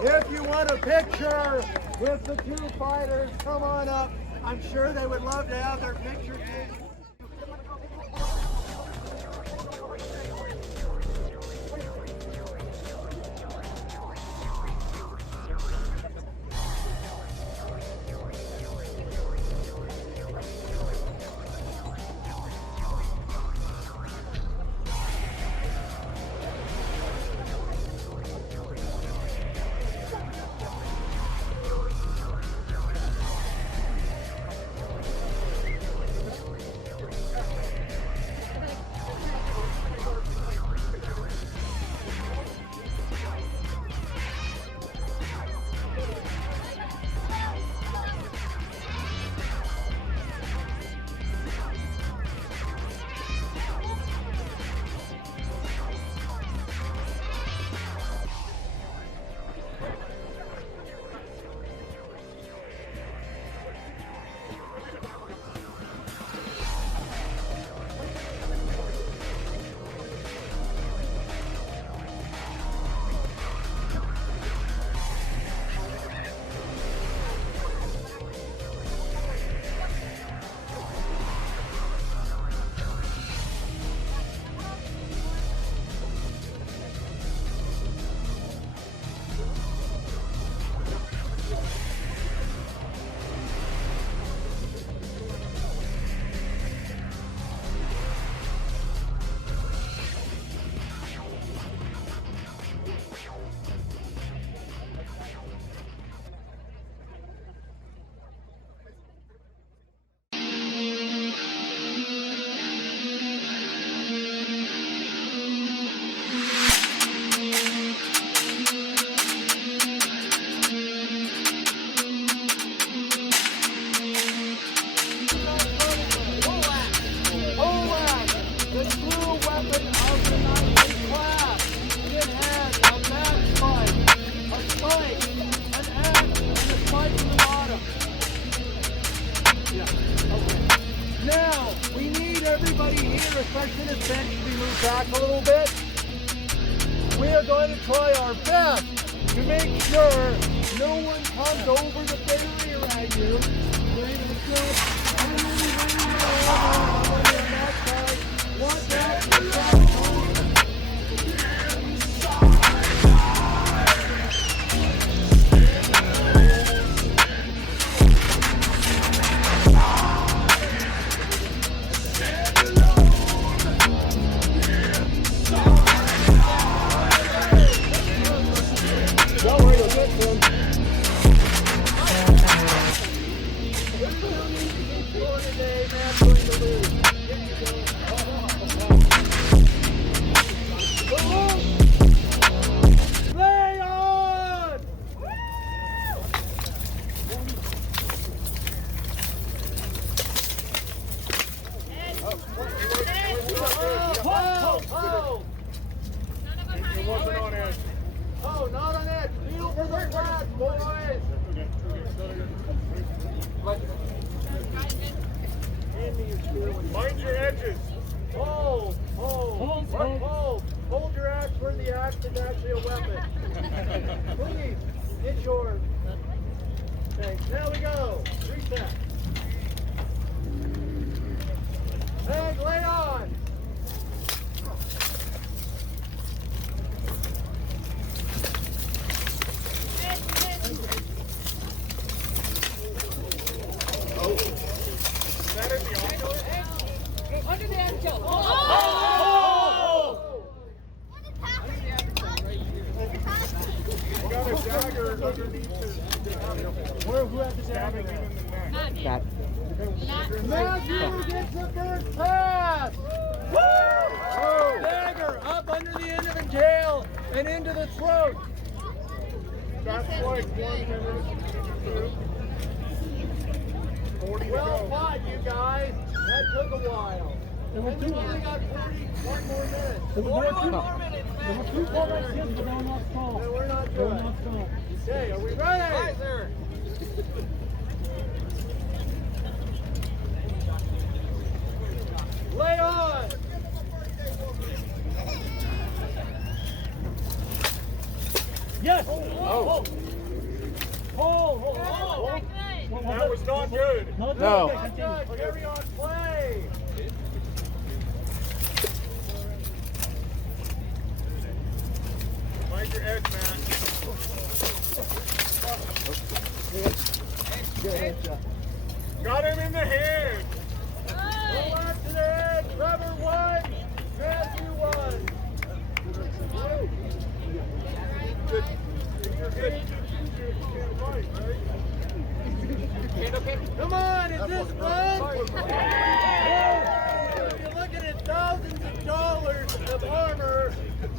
If you want a picture with the two fighters, come on up. I'm sure they would love to have their picture taken. requesting his bench to be moved back a little bit. We are going to try our best to make sure no one comes over the barrier at you. We're able to go on that side. Watch out for the side. Mind your edges. Hold your axe where the axe is actually a weapon. Please, get yours. Okay, now we go. Reset. Hey, lay on. Under the ankle. Oh! Got a dagger underneath his. Who has the dagger? Not Matthew gets the first pass. Woo! Dagger up under the end of the tail and into the throat. That's like 1 minute. 40 to Well go. fought, you guys. That took a while. And we only got 41 more minutes. 41 more minutes, man. We're not good. Okay, are we ready? Hi, sir. Lay on. Yes. Oh. Hold. That was not good. No. Carry on, play. Mind your edge, man. Got him in the hand. Hold on to the head. Trevor won. Matthew won. Good. You're good. Come on, is this fun? You're looking at thousands of dollars of armor,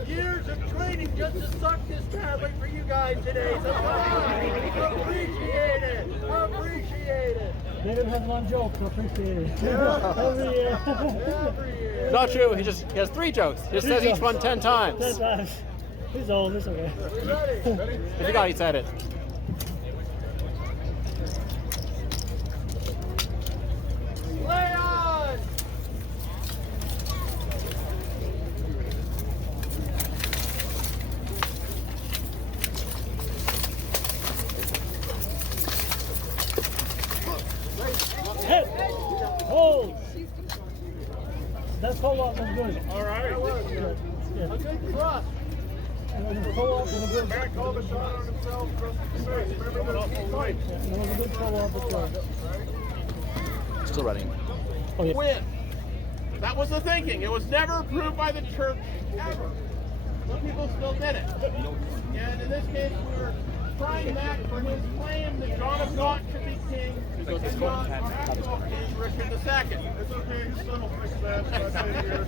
years of training just to suck this badly for you guys today. So come on, appreciate it. Appreciate it. David has one joke, so appreciate it. Every year. Not true. He has 3 jokes. He just says each one 10 times. 10 times. He's old, it's okay. Ready? I forgot he said it. Play on! Hit! Hold! That pull-up was good. All right. Yeah. A good thrust. It was a pull-up and a good... Matt called a shot on himself. Remember the fight. It was a good pull-up as well. Still running. Oh, yeah. Win. That was the thinking. It was never approved by the church ever. Some people still did it. And in this case, we were trying back for his claim that John of Gaunt should be king and not our actual king, Richard II. It's okay. His son will fix that. That's it here.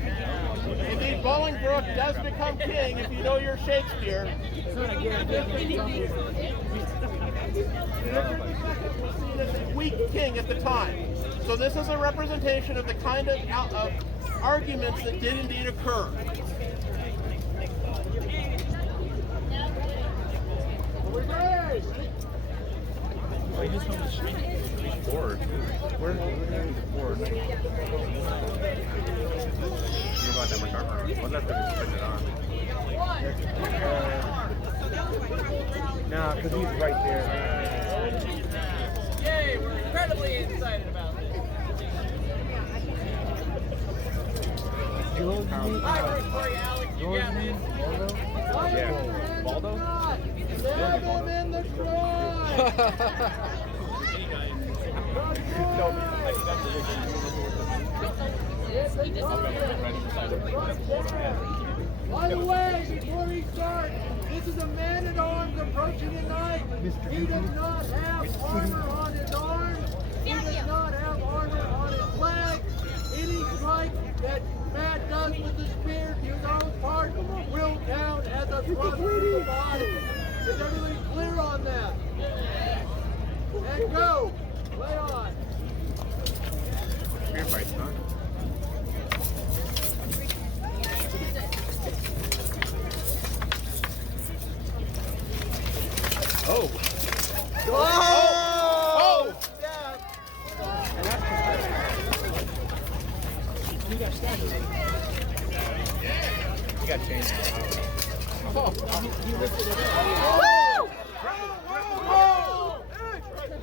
Indeed, Bolingbroke does become king if you know your Shakespeare. Richard II was seen as a weak king at the time. So this is a representation of the kind of arguments that did indeed occur. Are we ready? They just on the street board. Where the board? You got that much armor. What left of it putting it on? Nah, because he's right there. Yay, we're incredibly excited about this. Hi, Rosemary, Alex, you got this. Yeah. Baldo? Throw them in the truck! By the way, before we start, this is a man-at-arms approaching at night. He does not have armor on his arms. He does not have armor on his legs. Any strike that Matt does with the spear to his own part will count as a thrust to the body. Is everybody clear on that? And go! Lay on! Spear fight, huh? Oh! Oh! Oh! You got changed. Oh! He lifted it up.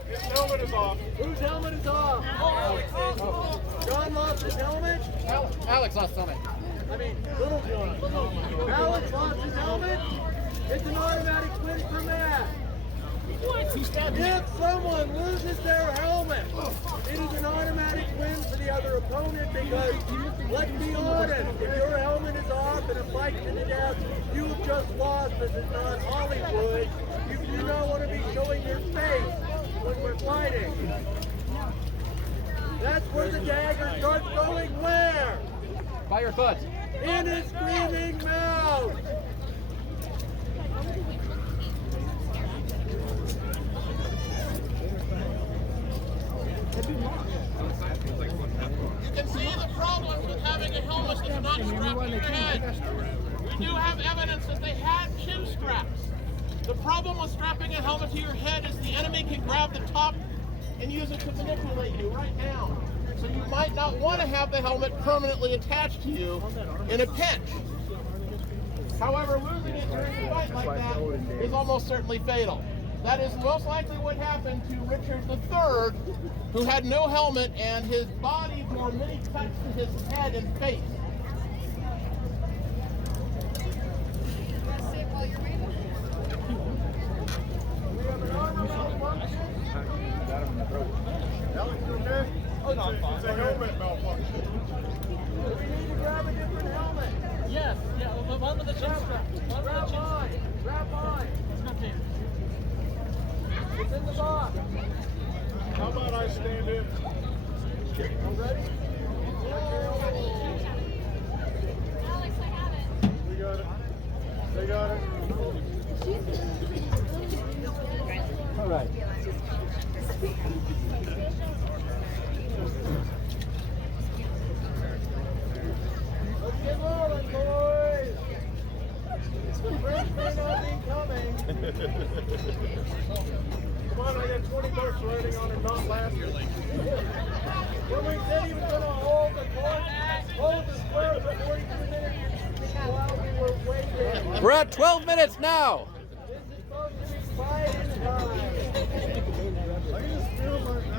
His helmet is off. Whose helmet is off? John lost his helmet? Alex lost helmet. I mean, Little John. Alex lost his helmet? It's an automatic win for Matt. If someone loses their helmet, it is an automatic win for the other opponent because, let's be honest, if your helmet is off in a fight to the death, you've just lost. This is not Hollywood. You do not want to be showing your face when we're fighting. That's where the dagger starts going where? By your foot. In his screaming mouth. You can see the problems with having a helmet that's not strapped to your head. We do have evidence that they had two straps. The problem with strapping a helmet to your head is the enemy can grab the top and use it to manipulate you right now. So you might not want to have the helmet permanently attached to you in a pinch. However, losing it during a fight like that is almost certainly fatal. That is most likely what happened to Richard III, who had no helmet and his body bore many cuts to his head and face. Alex, you okay? Oh, no, I'm fine. It's a helmet malfunction. We need to grab a different helmet. Yes, yeah, one with the chin strap. Grab mine. Grab mine. It's in the box. How about I stand in? Ready? Alex, I have it. We got it. They got it. All right. Let's get rolling, boys. The French may not be coming. Come on, I got 20 bucks waiting on it, not last year. When we said he was going to hold the court, hold the square for 42 minutes while we were waiting. We're at 12 minutes now. This is supposed to be fighting time. I can just feel them right now.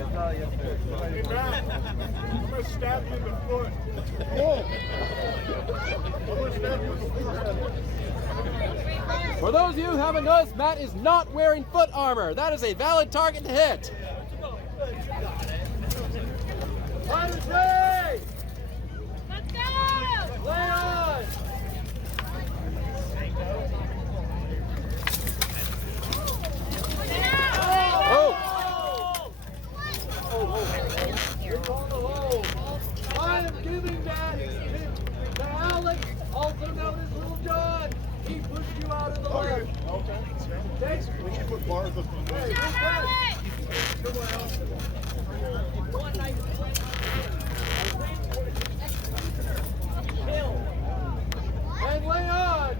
Hey, Matt, I'm going to stab you in the foot. Whoa! I'm going to stab you in the forehead. For those of you who haven't noticed, Matt is not wearing foot armor. That is a valid target to hit. Let's go! Let's go! Lay on! Oh! You're on the hold. I am giving that to Alex, also known as Little John. He pushed you out of the way. Okay. We can put bars up on Hey, there. someone else. And lay on.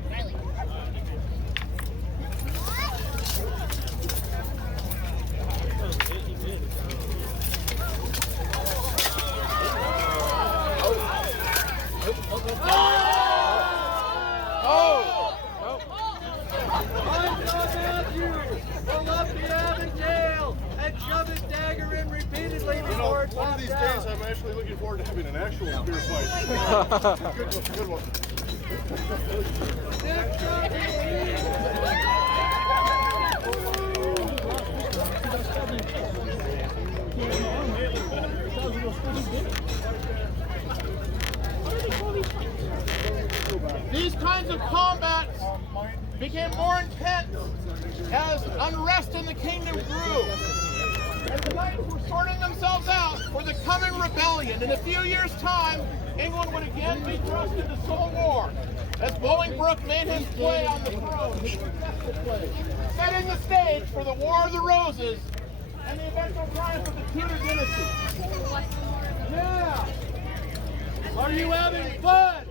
leaning You know, forward, one of these days I'm actually looking forward to having an actual spear fight. Good one. These kinds of combats became more intense as unrest in the kingdom grew. And the knights were sorting themselves out for the coming rebellion. In a few years' time, England would again be thrust into civil war. As Bolingbroke made his play on the throne, setting the stage for the War of the Roses and the eventual triumph of the Tudor dynasty. Yeah! Are you having fun?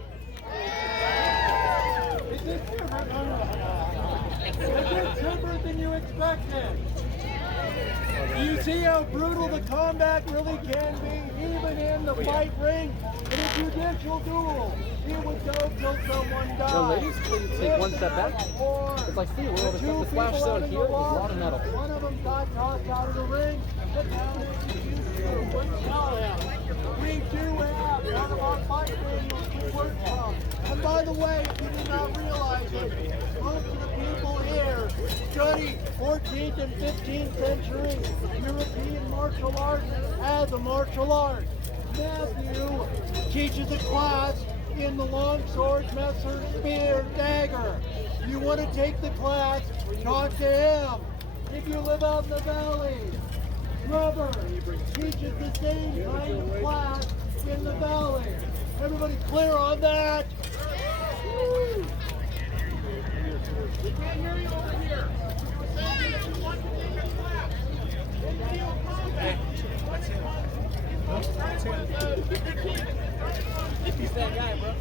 Is it different than you expected? Do you see how brutal the combat really can be, even in the fight ring? In a judicial duel, you would go till someone dies. No, ladies, please take one step back. It's like steel. We're going to the splash zone here. There's a lot of metal. One of them got tossed out of the ring. But now we do have one of our fight manuals we work from. And by the way, if you did not realize it, most of the people here study 14th and 15th century European martial arts as a martial art. Matthew teaches a class in the long sword, messer, spear, dagger. You want to take the class, talk to him. If you live out in the valley, Trevor teaches the same kind of class in the valley. Everybody clear on that? Woo. We can't hear you over here. You were saying that you want to take a class in field combat. He's that guy, bro.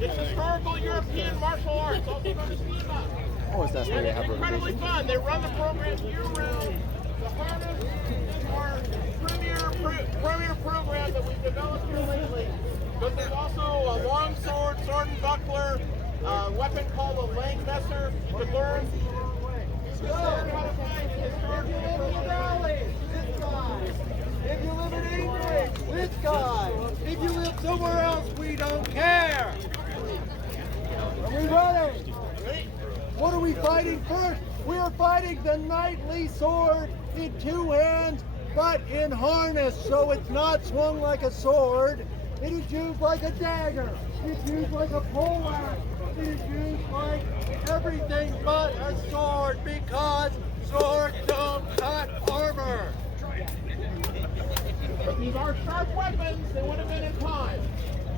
It's historical European martial arts. Also known as Peasant. Always that's where you have Incredibly reservations. fun. They run the program year-round. The harness is our premier program that we've developed here lately. But there's also a long sword, sword and buckler, weapon called a lang messer. You can learn how to fight historical Valley, this guy. If you live in English, this guy. If you live somewhere else, we don't care. Are we ready? What are we fighting first? We're fighting the knightly sword in two hands, but in harness, so it's not swung like a sword. It is used like a dagger. It's used like a poleaxe. It is used like everything but a sword, because swords don't cut armor. These are sharp weapons. They would have been in time.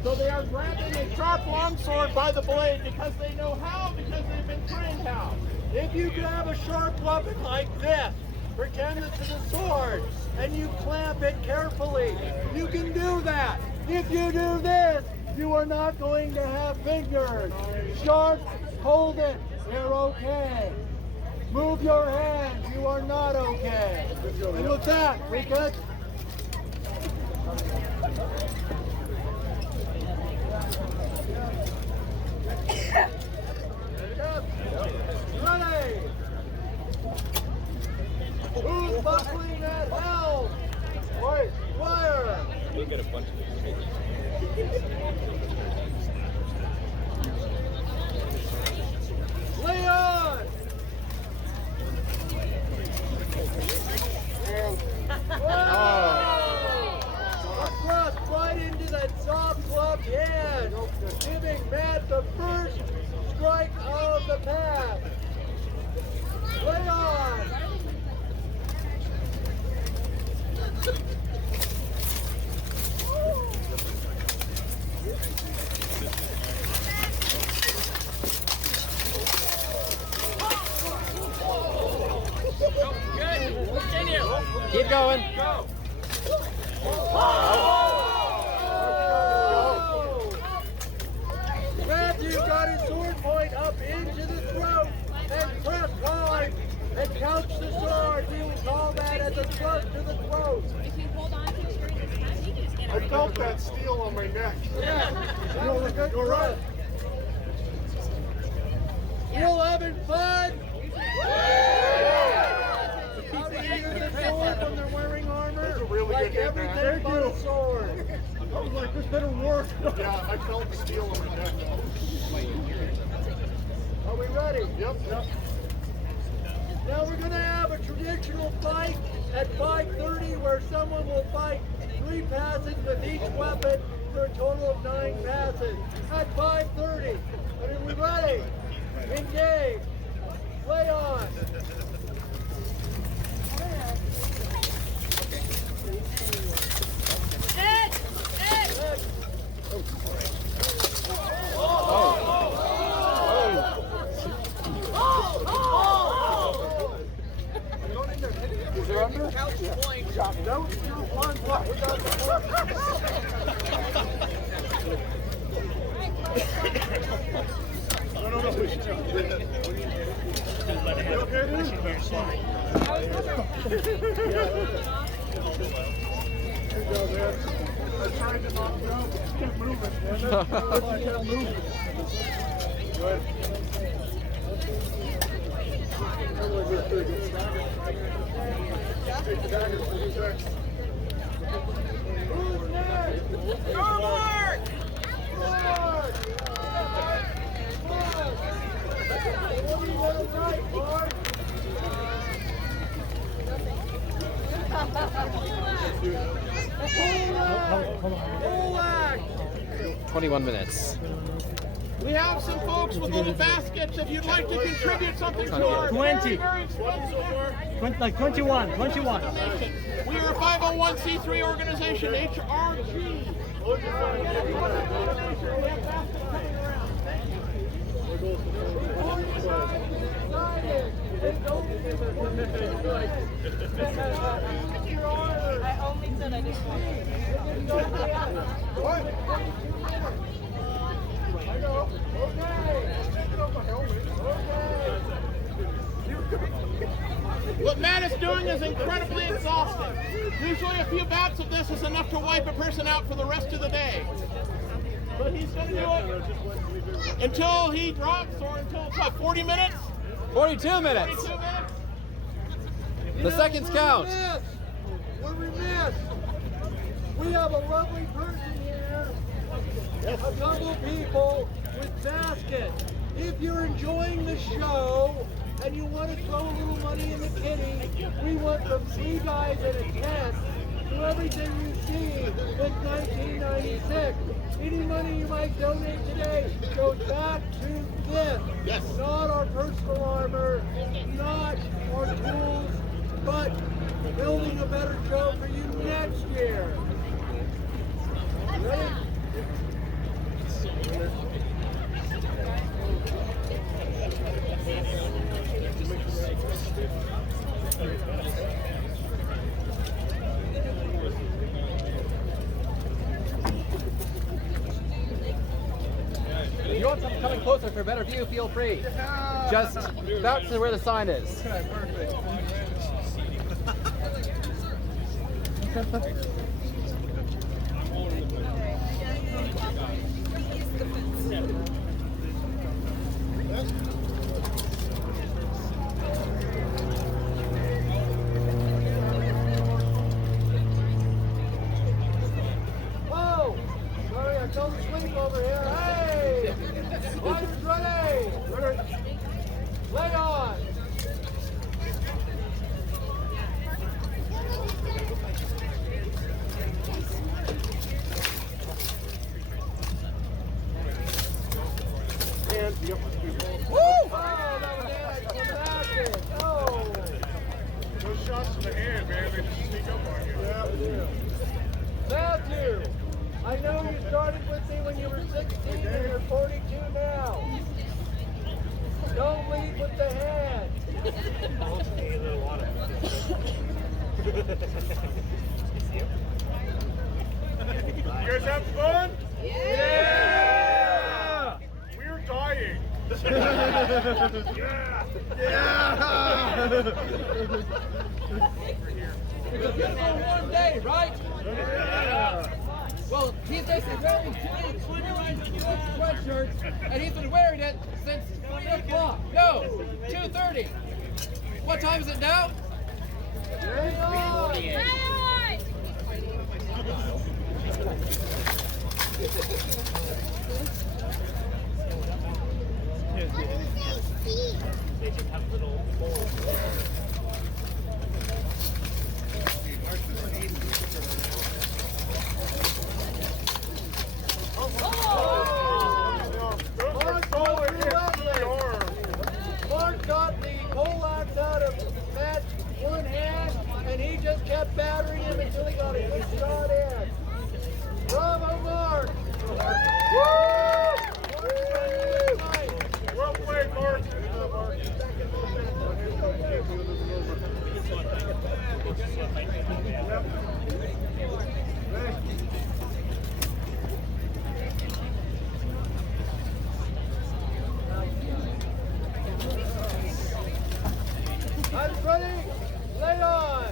So they are grabbing a sharp longsword by the blade because they know how, because they've been trained how. If you grab a sharp weapon like this, pretend this is a sword, and you clamp it carefully, you can do that. If you do this, you are not going to have fingers. Sharp, hold it, you're okay. Move your hands, you are not okay. And with that, we good? Ready! Who's buckling at helm? Wait, fire! You'll get a bunch of these. Leon! Across right into that soft gloved hand, giving Matt the first strike of the pass. Leon! Keep going. Go! Matthew got his sword point up into the throat and pressed hard and couched the sword. We would call that as a thrust to the throat. If you hold on to the string this time, you can just stand I felt that steel on my neck. Yeah, that was a good thrust. Still having fun? How do you use the sword when they're wearing armor? Really Like good everything this better work. Yeah, I felt steel on the deck. Are we ready? Yep. Now we're going to have a traditional fight at 5:30 where someone will fight 3 passes with each weapon for a total of 9 passes. At 5:30. Are we ready? Engage. Play on. Ed! Is there under? Don't do one block without the No. I tried to knock it out, but kept moving. Kept moving. Good. Who's next? Mark! Mark! What do you want to write, Mark? 21 minutes. We have some folks with little baskets if you'd like to contribute something to our 20. very expensive Like 21. donation. We are a 501c3 organization, HRG. I only said I didn't want What Matt is doing is incredibly exhausting. Usually a few bouts of this is enough to wipe a person out for the rest of the day. But he's going to do it until he drops, or until it's what, 40 minutes? 42 minutes. 42 minutes? The seconds count. We're remiss. We have a lovely person here, a couple people with baskets. If you're enjoying the show and you want to throw a little money in the kitty, we want from 3 guys in a tent to everything you see since 1996. Any money you might donate today goes back to this. Yes. Not our personal armor, not our tools, but building a better show for you next year. Ready? If you want something coming closer for a better view, feel free. Just bounce to where the sign is. Oh, sorry, I fell asleep over here. Hey, fighters ready. Lay on. Woo! Oh, that was fantastic. Oh. Those shots in the hand, man, they just sneak up on you. Matthew, I know you started with me when you were 16 and you're 42 now. Don't lead with the hand. You guys having fun? Yeah! We're dying. Yeah! It's a beautiful warm day, right? Yeah! Well, he's basically wearing two sweatshirts, and he's been wearing it since 3 o'clock. No, 2:30. What time is it now? 3:48. Right on! They just have little holes. Mark got the poleaxe out of Matt's one hand, and he just kept battering him until he got a good shot in. Bravo, Mark! Well played, Mark. I'm ready. Lay on.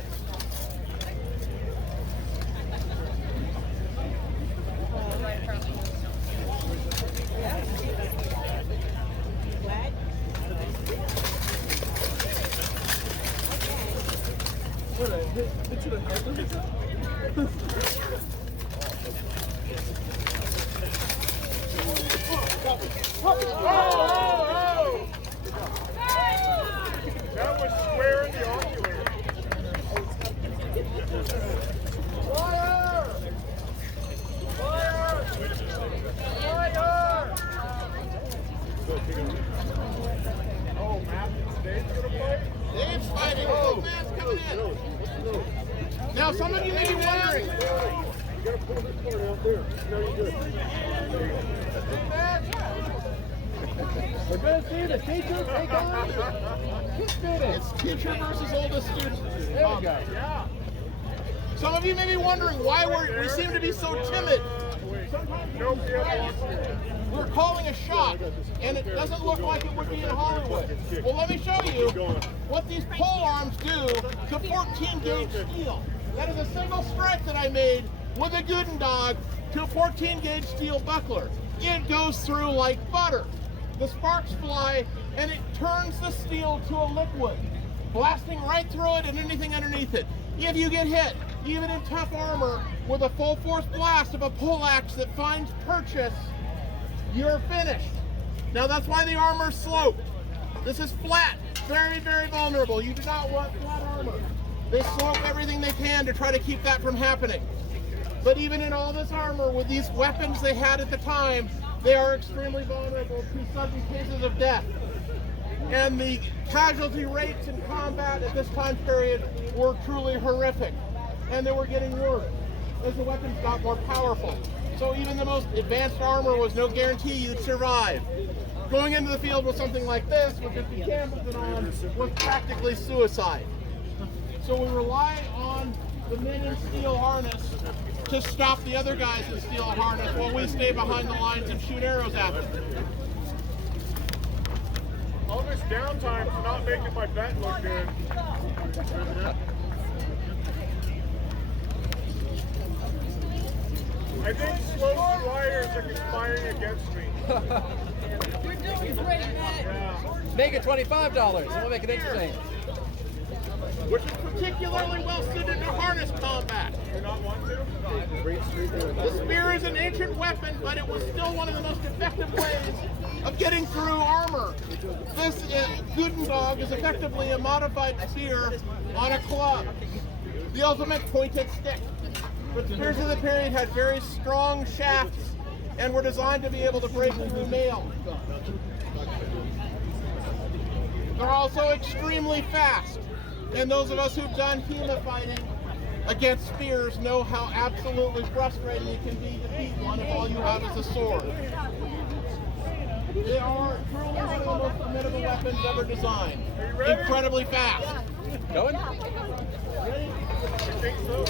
That was square in the ocular. Fire! Fire! Fire! Oh, Matt, Dave's gonna play? Dave's fighting. Oh, man's coming in. Now, some of you may be wondering. You gotta pull this part out there. No, you good. We're going to see the teacher take on. It's teacher versus oldest student. There we go. Yeah. Some of you may be wondering why we seem to be so timid. Nope, We're calling a shot, and it doesn't look like it would be in Hollywood. Well, let me show you what these pole arms do to 14 gauge steel. That is a single strike that I made with a Guten Dog to a 14 gauge steel buckler. It goes through like butter. The sparks fly, and it turns the steel to a liquid, blasting right through it and anything underneath it. If you get hit, even in tough armor, with a full force blast of a poleaxe that finds purchase, you're finished. Now that's why the armor's sloped. This is flat, very, very vulnerable. You do not want flat armor. They slope everything they can to try to keep that from happening. But even in all this armor, with these weapons they had at the time, they are extremely vulnerable to sudden cases of death. And the casualty rates in combat at this time period were truly horrific. And they were getting worse as the weapons got more powerful. So even the most advanced armor was no guarantee you'd survive. Going into the field with something like this, with just the canvas on, was practically suicide. So we rely on the men in steel harness to stop the other guys in steel harness while we stay behind the lines and shoot arrows at them. All this downtime's not making my bet look good. I think slow sliders are conspiring against me. You're doing great, Matt. Yeah. Make it $25, and we'll make it interesting. Which is particularly well suited to harness combat. Do not want to? The spear is an ancient weapon, but it was still one of the most effective ways of getting through armor. This Guten Dog is effectively a modified spear on a club, the ultimate pointed stick. But spears of the period had very strong shafts and were designed to be able to break through mail. They're also extremely fast. And those of us who've done HEMA fighting against spears know how absolutely frustrating it can be to beat one if all you have is a sword. They are truly one of the most formidable weapons ever designed. Incredibly fast. Going? Ready? I think so.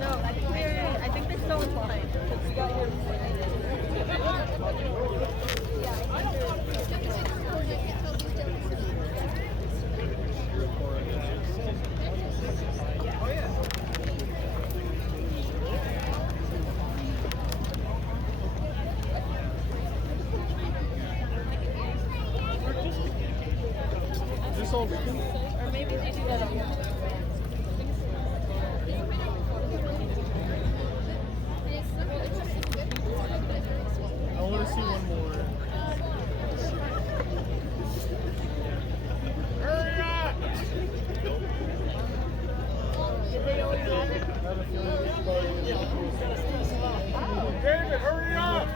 No, I think they're still in line. Or maybe they do that on want to see one more. Hurry up! David, hurry up!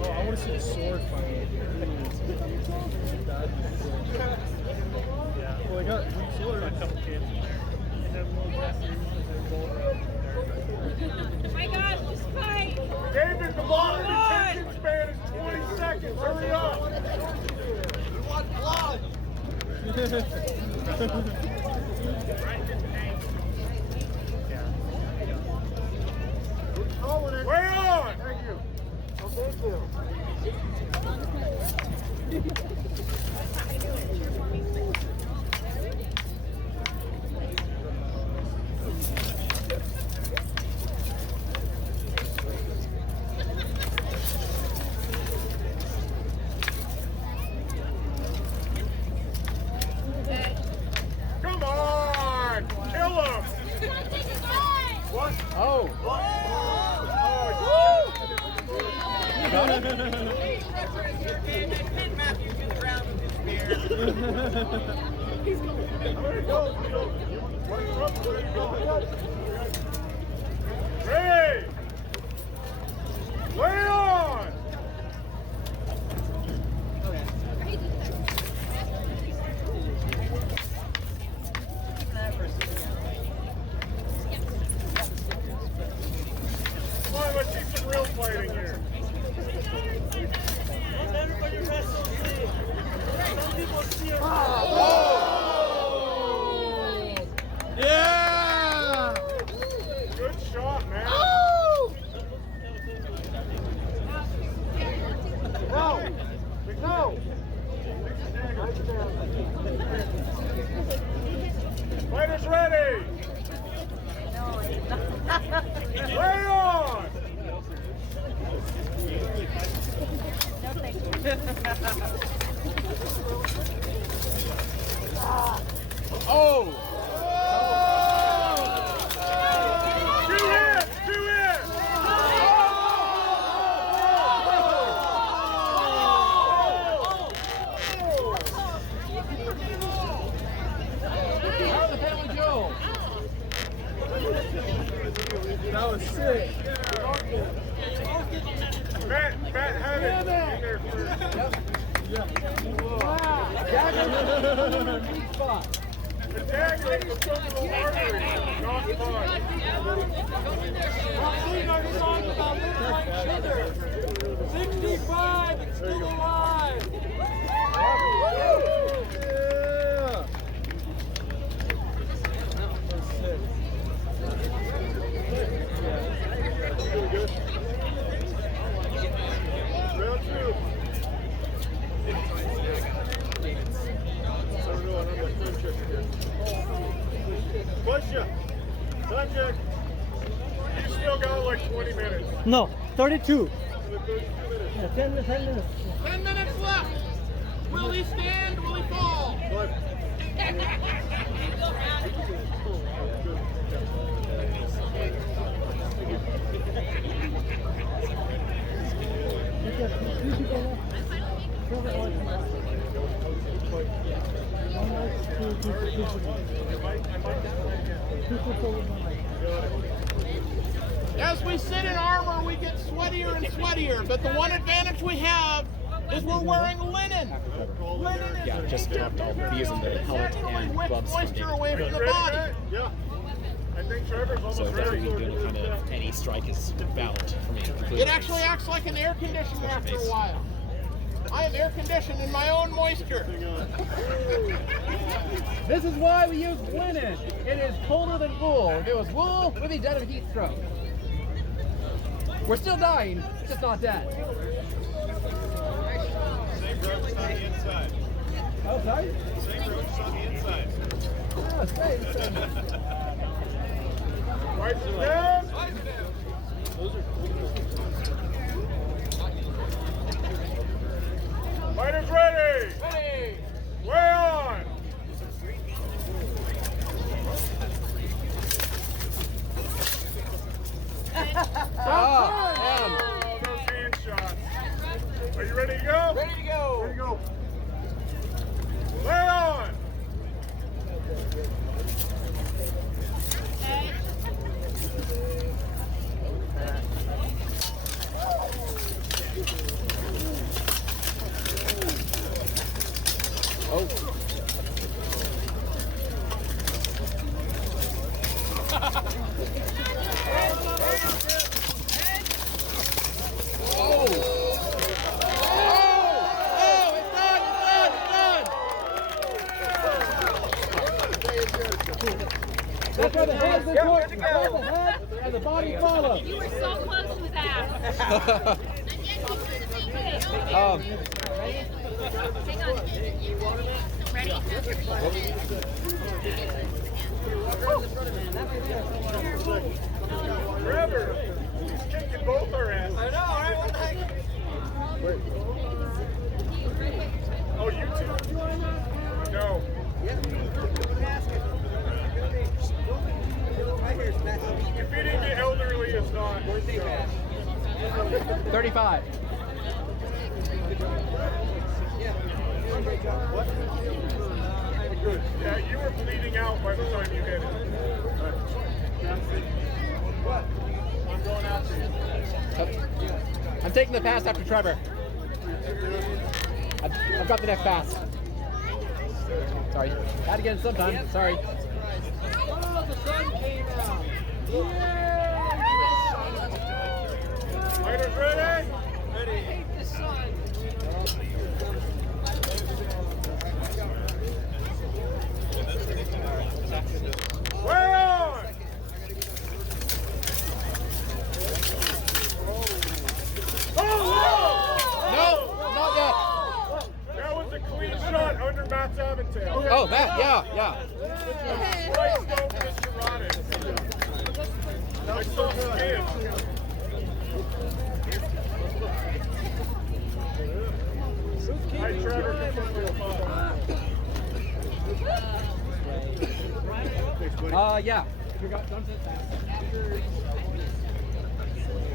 Oh, I want to see the sword fight. Yeah. Well, I got one sword and a couple kids in there. And then one Oh my gosh, this fight! David, the long attention span is 20 seconds. Hurry up! We want blood! Way on! Thank you. Oh, thank you. Come on! Kill him! What? Oh! You got it? Hey! Lay on! Come on, let's see some real fighting here. Everybody wrestle, please. Some people see it. Yeah! Good shot, man. No! No! Fighters ready! Lay on! Oh! Two hits! Two hits! How's the family Joe? That was sick. Matt had it in there first. Dagger, weak spot. The dagger was from the artery, not mine. Sing our song about living like sugar. 65 and still alive. Round two. Push ya. Time check. You still got like 20 minutes. No, 32. 10 minutes. 10 minutes. 10 minutes left! Will he stand? Will he fall? As we sit in armor, we get sweatier and sweatier, but the one advantage we have is we're wearing linen. Linen is Yeah, just tapped all the bees in the helmet and gloves from moisture David. away from the body. Yeah. I think Trevor's almost So ready. definitely doing kind of any strike is valid for me. It actually acts like an air conditioner after a while. I am air conditioned in my own moisture. This is why we use linen. It is colder than wool. If it was wool, we'd be dead of a heat stroke. We're still dying, just not dead. Same ropes on the inside. Oh, sorry? Same ropes on the inside. Oh, same. Lights are down. Fighters ready. Ready? Way on. Oh, those hand shots. Are you ready to go? Ready to go. Ready to go. Lay on. That's where the head's important. The head and the body follow. You were so close to his ass. Um, Hang on. Ready? Trevor, he's kicking both our asses. I know, right? What the heck? Oh, you two? No. Defeating the elderly is not. 35. Yeah, you were bleeding out by the time you hit it. What? I'm going after you. I'm taking the pass after Trevor. I've got the next pass. Sorry. Had to get it sometime. Sorry. Oh, the sun came out. Fighters ready? Ready. I hate the sun. Way on! Oh! No, not yet. That was a clean shot under Matt's Aventail. Oh, Matt, yeah. Right stone for Mr. Roddick. I saw skin. Hi, Trevor. Yeah. You got done to the pass.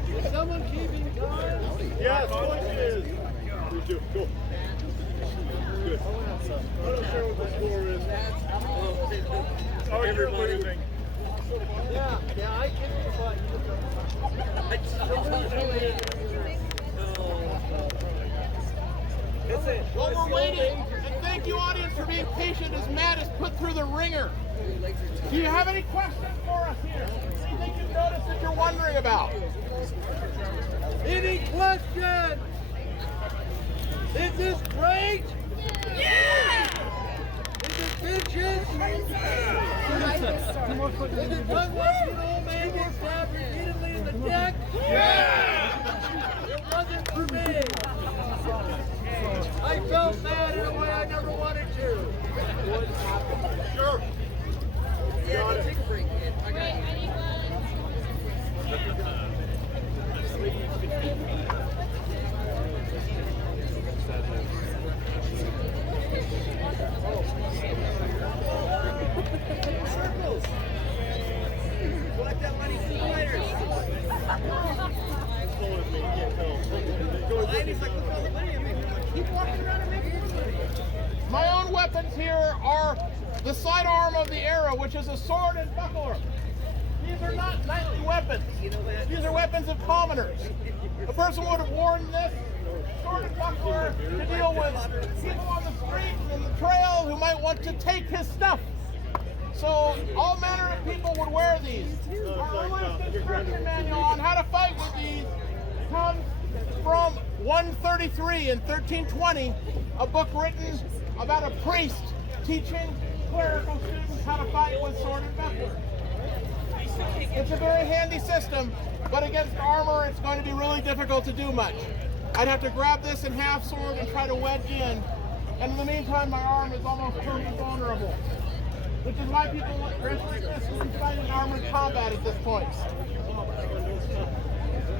Is someone keeping guard? Yes, it is. You do. Cool. Good. I'm not sure what the score is. Oh, you're losing. Yeah, I kicked the button. While we're waiting, and thank you, audience, for being patient as Matt is put through the ringer. Do you have any questions for us here? Anything you've noticed that you're wondering about? Any questions? Is this great? Yeah! Is it bitches? Is it fun watching an old man get stabbed repeatedly in the neck? Yeah! It wasn't for me. I felt bad in a way I never wanted to. Sure. Yeah, take a break, kid. I got Wait, I need one. circles. Collect that money from the fighters. Ladies like, look all the money I made. Keep walking around and making more money. My own weapons here are the sidearm of the arrow, which is a sword and buckler. These are not knightly weapons. These are weapons of commoners. A person would have worn this sword and buckler to deal with people on the street and in the trail who might want to take his stuff. So all manner of people would wear these. Our earliest instruction manual on how to fight with these comes from 133 in 1320, a book written about a priest teaching clerical students how to fight with sword and buckler. It's a very handy system, but against armor it's going to be really difficult to do much. I'd have to grab this in half sword and try to wedge in, and in the meantime my arm is almost totally vulnerable. Which is why people dress like this when fighting armored combat at this point.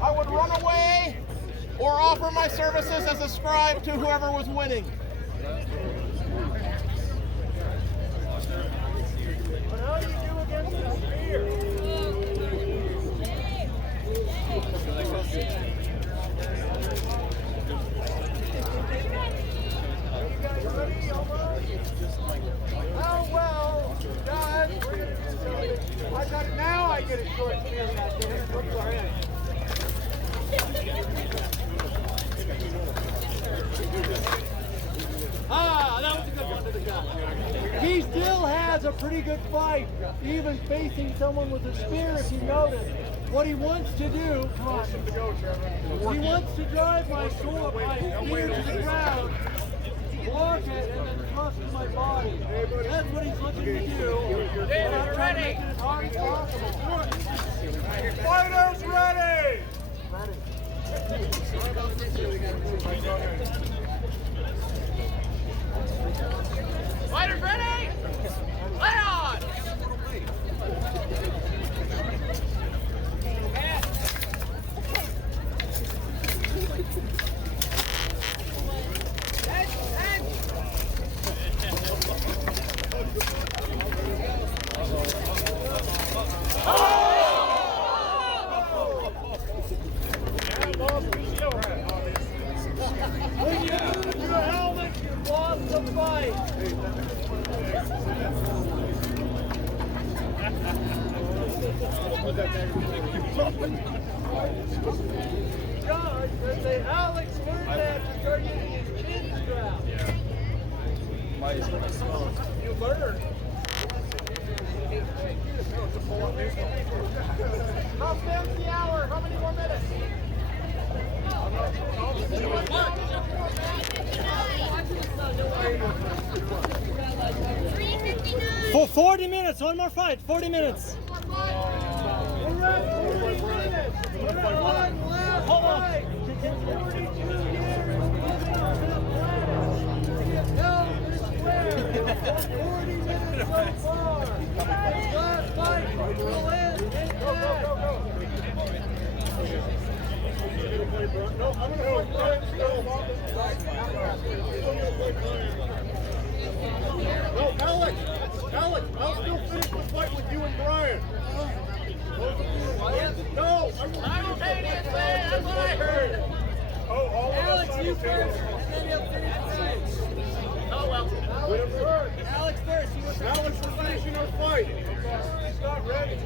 I would run away or offer my services as a scribe to whoever was winning. But how do you do against the spear? Oh, well, guys, we're going to do something. I got it now. I get a short spear back there. Look for him. Ah, that was a good one to the guy. He still has a pretty good fight, even facing someone with a spear, if you notice. What he wants to do, come on, he wants to drive my sword, my spear to the ground, block it, and then thrust in my body. That's what he's looking to do. And I'm trying to make it as hard as possible. Fighters ready! Fighters ready? Lay on! When you lose your helmet, you've lost the fight. Josh, they say Alex learned that to start using his chin strap. You learned. How spends the hour? How many more minutes? For 40 minutes, one more fight, 40 minutes. We're at 40 minutes. We're at one last fight. 42 years of living on this planet. We have held this square for 40 minutes so far. This last fight will end in death. No, I'm going to play No, Alex, I'll still finish the fight with you and Brian. No, Simultaneously, that's what I heard. Oh, all of us Alex, you first, and then he'll finish the fight. Oh well. Alex first, you were first. Alex, we're finishing our fight. He's not ready.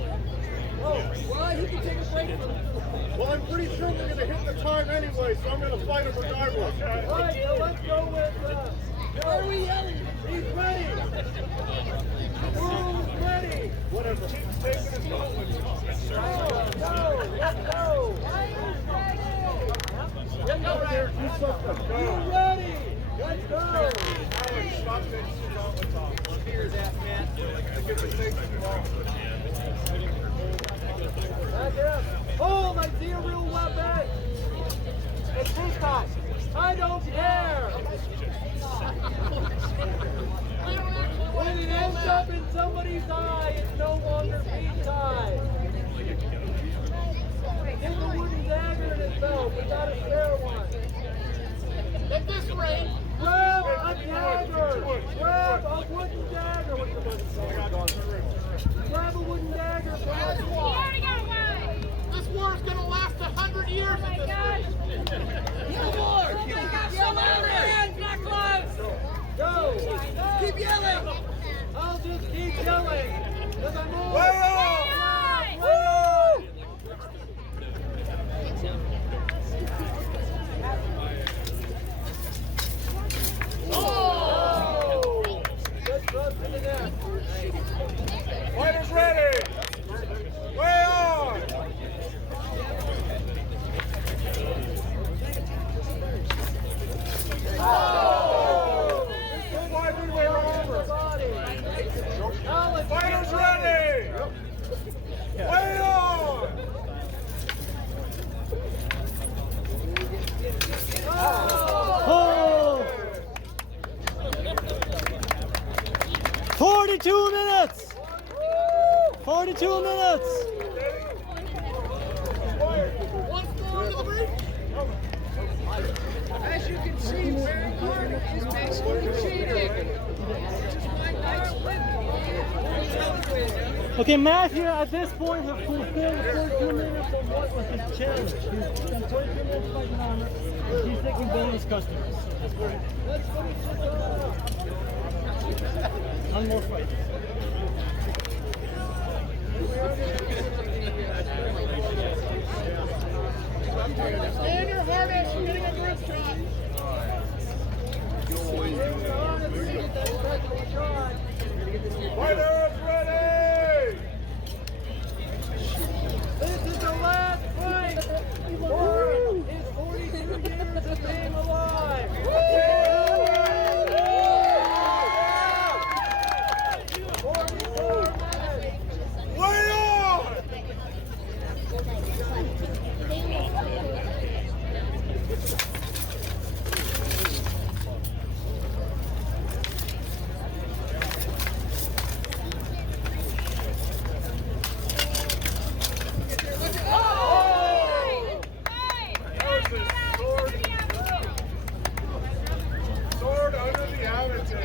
Oh, well, you can take a break from it. Well, I'm pretty sure we're going to hit the time anyway, so I'm going to fight him regardless. All right, so let's go with, why are we yelling? He's ready. Who's ready? Whatever. He's taking his moment. Let's go. Get over here, do something. You ready? Let's go. Alex, stop taking your gauntlets off. Here's that, man. Give it safety. Back it up. Hold, I see a real weapon. It's his time. I don't care. When it ends up in somebody's eye, it's no longer peace time. Get the wooden dagger in his belt. We got a spare one. At this rate, Grab a dagger. Grab a wooden dagger. What's the wooden dagger? Grab a wooden dagger. We already got one. this war is going to last 100 years. Oh my God. Oh my God, so louder! Hands not close! Go. Keep yelling! I'll just keep yelling. Because I'm all... Way Yay! Woo! Oh! Good thrust in the net. Fighters ready! Way on! Oh! Why did we over? Fighters ready! Way on! Oh! 42 minutes! 42 minutes! As you can see, Renfaire is basically cheating. Which is why Knight's winning. Okay, Matthew at this point has fulfilled 42 minutes of what was his challenge. He's spent 42 minutes fighting armor, and he's taking bonus customers. That's great. Let's finish this up. One more fight. Stand your harness, you're getting a grip shot. Fighters ready! This is the last fight for his 42 years of being alive. Way on! Sword under the avatar.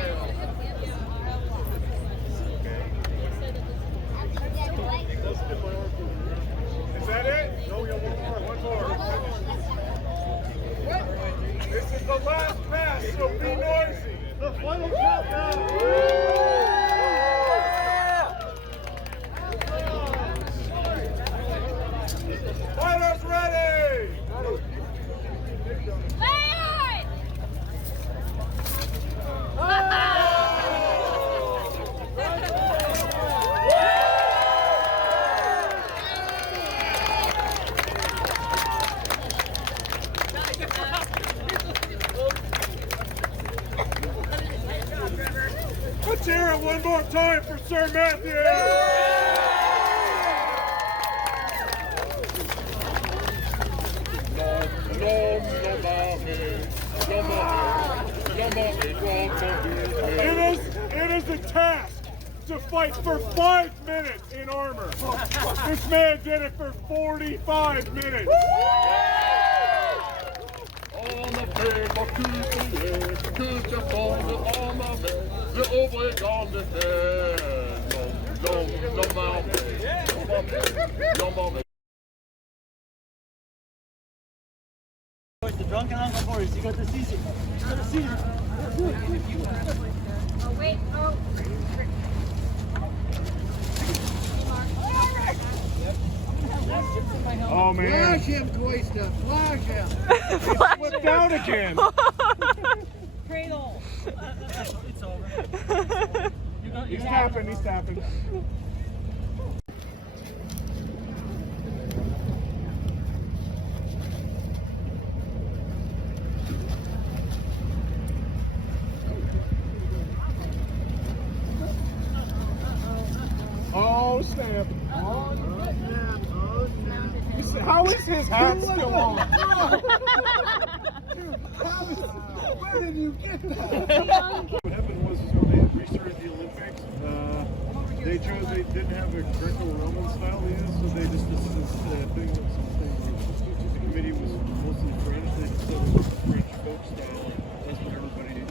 Is that it? No, we have one more. This is the last pass, so be noisy. The final chapter. Fighters ready! Let's hear it one more time for Sir Matthew! It is a task to fight for 5 minutes in armor. This man did it for 45 minutes. On the paper, keep your phone on the bed. You're always on the head. No, mommy. The drunken uncle boys, you got the season. You got the season. Oh, wait. Oh. Oh man. Flash him, Twister. Flash him. He slipped out again. Cradle. It's over. He's tapping, he's tapping. Oh snap. Oh snap. Oh snap. How is his hat still on? Dude, where did you get that? What happened was when they restarted the Olympics, they didn't have a Greco-Roman style they used, so they just this thing was something. The committee was mostly French. They just said it was French folk style. That's what everybody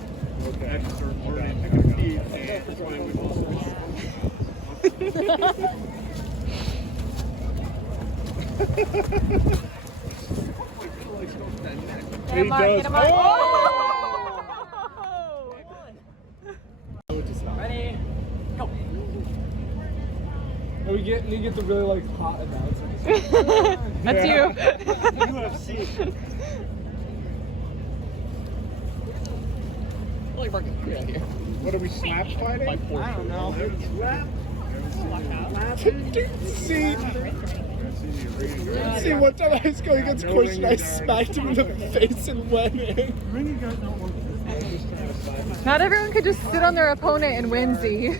actually started learning to compete, and that's why we lost. He does. Oh! Ready? Go. And we get the really like hot announcers. That's you. UFC. Like fucking get here. What are we slap fighting? I don't know. See, one time I was going against Question, I smacked him in the face and went in. Not everyone could just sit on their opponent and win, Z.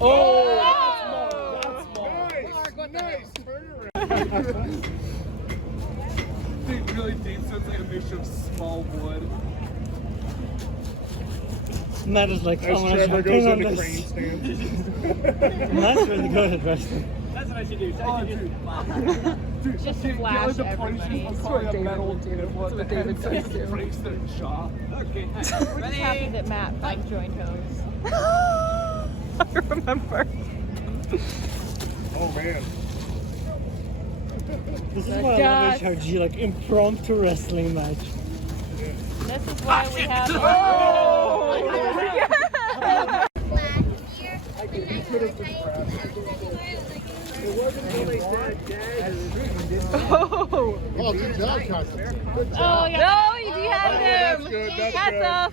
Oh! Nice. Really deep sense like a mixture of small wood. Matt is like, As Trevor goes into crane stance. Matt's really good at wrestling. That's what I should do. Dude, Just flash everybody. That's what David says too. Breaks their jaw. Okay. We're just happy that Matt joined host. I remember. Oh man. This is why I love HRG, like impromptu wrestling match. This is why we have. It wasn't until they said dad. Oh, good job, Cacy. Oh, yeah. No, you had him. That's good. That's Hats good. off.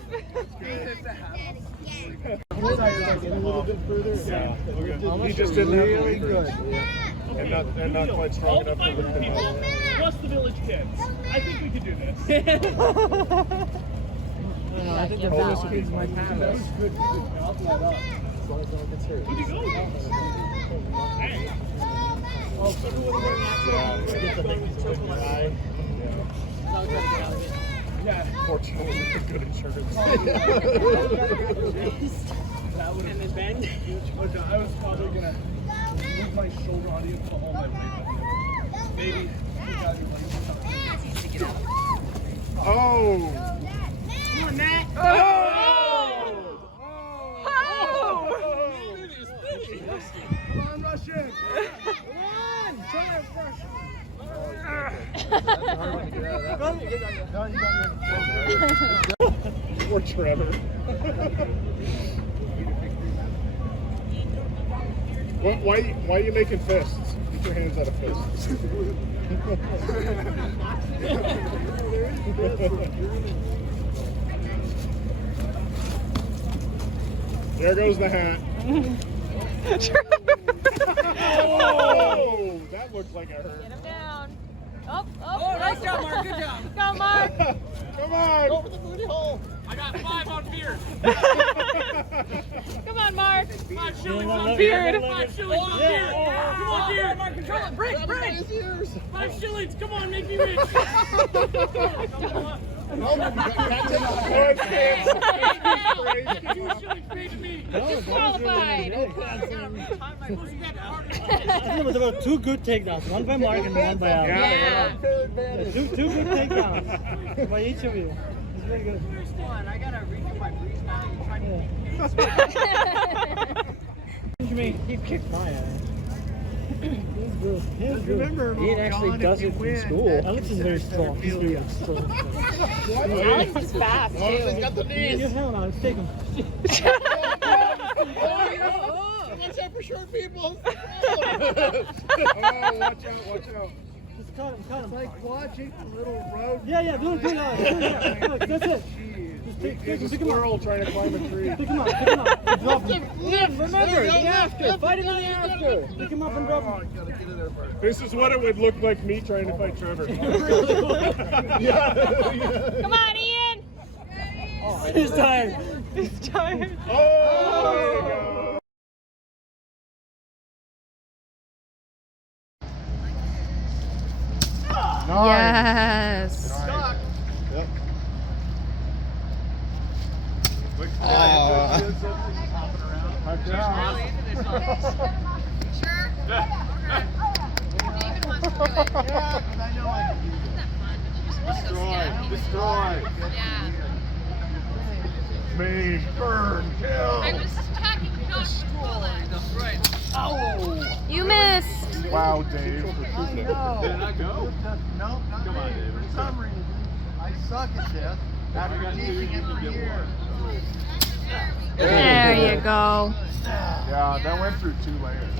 A little bit further. Yeah. He just didn't have really good. and not quite strong enough to lift him up. Plus the village kids. I think we could do this. I think the best is my pass. As long as no one gets hurt. Get the thing in your eye. Fortunately, good insurance. And then bend. I was probably gonna move my shoulder audience to all my weight. Maybe. Oh! Come on, Matt. Oh! Come on, Russian! Run! Try it fresh. Poor Trevor. Why are you making fists? Get your hands out of fists. There goes the hat. Oh, that looks like it hurt. Get him down. Oh, Nice job, Mark. Good job. Go, Mark. Come on. Over the booty hole. I got 5 on beard. Come on, Mark. 5 shillings on Beard. beard. 5 shillings on beard. Come on, beard. Mark, control it. Break. 5 shillings. Come on, make me rich. Disqualified. I think it was about 2 good takedowns. One by Mark and one by Alan. Yeah. Two good takedowns by each of you. It's very good. I gotta redo my breeze now. He kicked my ass. He's good. Remember, He actually does it in school. Alex is very strong. He's very strong. Alex is fast, Oh, he's too. got the knees. You hell Alex, take him. Watch out for short people. Oh, watch out. Just cut him. It's like watching a little road. Yeah, do it, Alex. Look, that's it. Just He's a pick him up. squirrel trying to climb a tree. Pick him up. Drop him. Remember, the after. Fight him in the after. Pick him up and drop him. This is what it would look like me trying to fight Trevor. Come on, Ian. He's tired. He's tired. Oh, there you go. Yes. Yep. Destroy. Yeah. Maim, burn, kill. I was talking not Oh. You missed. Wow, Dave. Did it not go? No, not Come on, me. David. For some reason, I suck at this. After teaching it for years. There you go. Yeah, that went through 2 layers.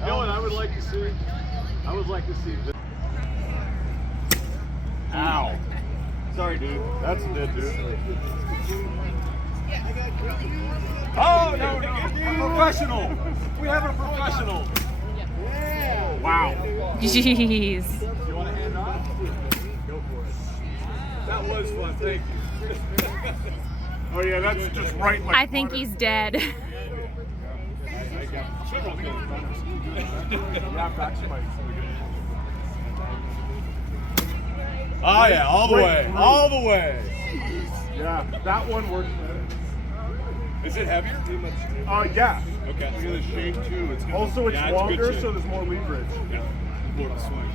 You know what I would like to see? I would like to see this. Ow. Sorry, dude. That's a dead dude. Oh, no. A professional. We have a professional. Yeah. Wow. Jeez. You want to hand off? Go for it. That was fun. Thank you. Oh, yeah, that's just right like I think he's dead. Oh, yeah. All the way. All the way. Yeah, that one works better. Is it heavier? Yeah. Okay. Look at the shape too. It's Also, it's yeah, it's good longer, shape. so there's more leverage. Yeah. important swing.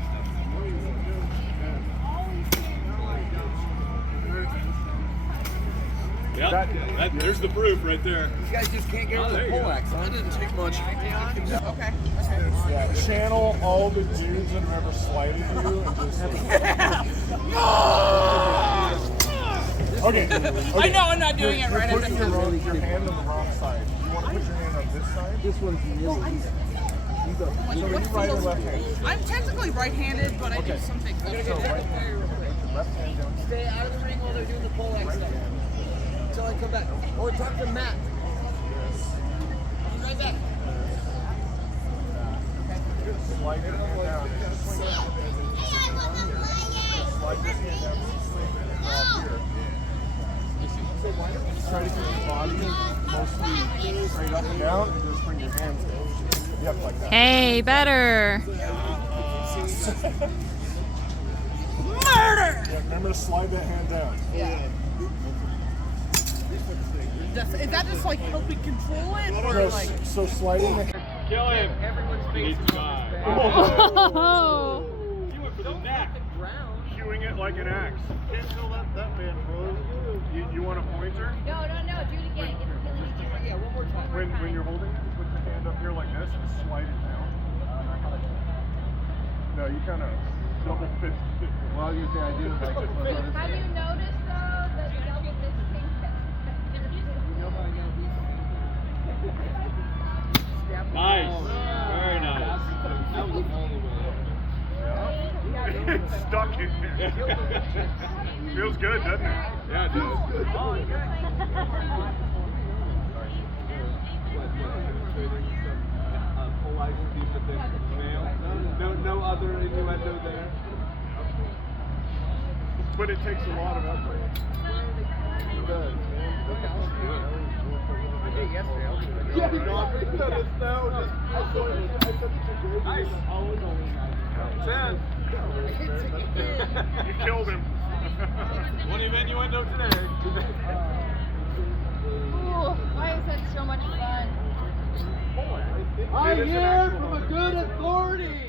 Yeah, there's the proof right there. You guys just can't get over the poleaxe, huh? That didn't take much. Okay. Yeah, channel all the dudes that have ever slighted you and just. Okay. I know I'm not doing it right. You're putting your hand on the wrong side. You want to put your hand on this side? This one's so are you right or left handed? I'm technically right-handed, but I do some things. So right hand, left hand down. Stay out of the ring while they're doing the poleaxe stuff. Until I come back. Or talk to Matt. I'll be right back. Slide it down. Swing it. Slide this hand down. Swing it off here. Try to keep your body mostly straight up and down, and just bring your hands in. Yep, like that. Hey, better. Murder! Yeah, remember to slide that hand down. Yeah. Is that just like helping control it, or like? So sliding the hand. Kill him. Everyone's face is on his back. Oh. You went for the neck. Hewing it like an axe. Can't kill that man, bro. You want a pointer? No, do it again. Yeah, one more time. When you're holding it, put your hand up here like this and slide it down. No, you kind of double fist it. Well, you say I do like Have you noticed though that double fisting? Nice. Very nice. It's stuck in there. Feels good, doesn't it? Yeah, it does. No other innuendo there. But it takes a lot of effort. It does. I did yesterday. Yeah, nice. 10. You killed him. One innuendo today. Ooh, why is that so much fun? I hear from a good authority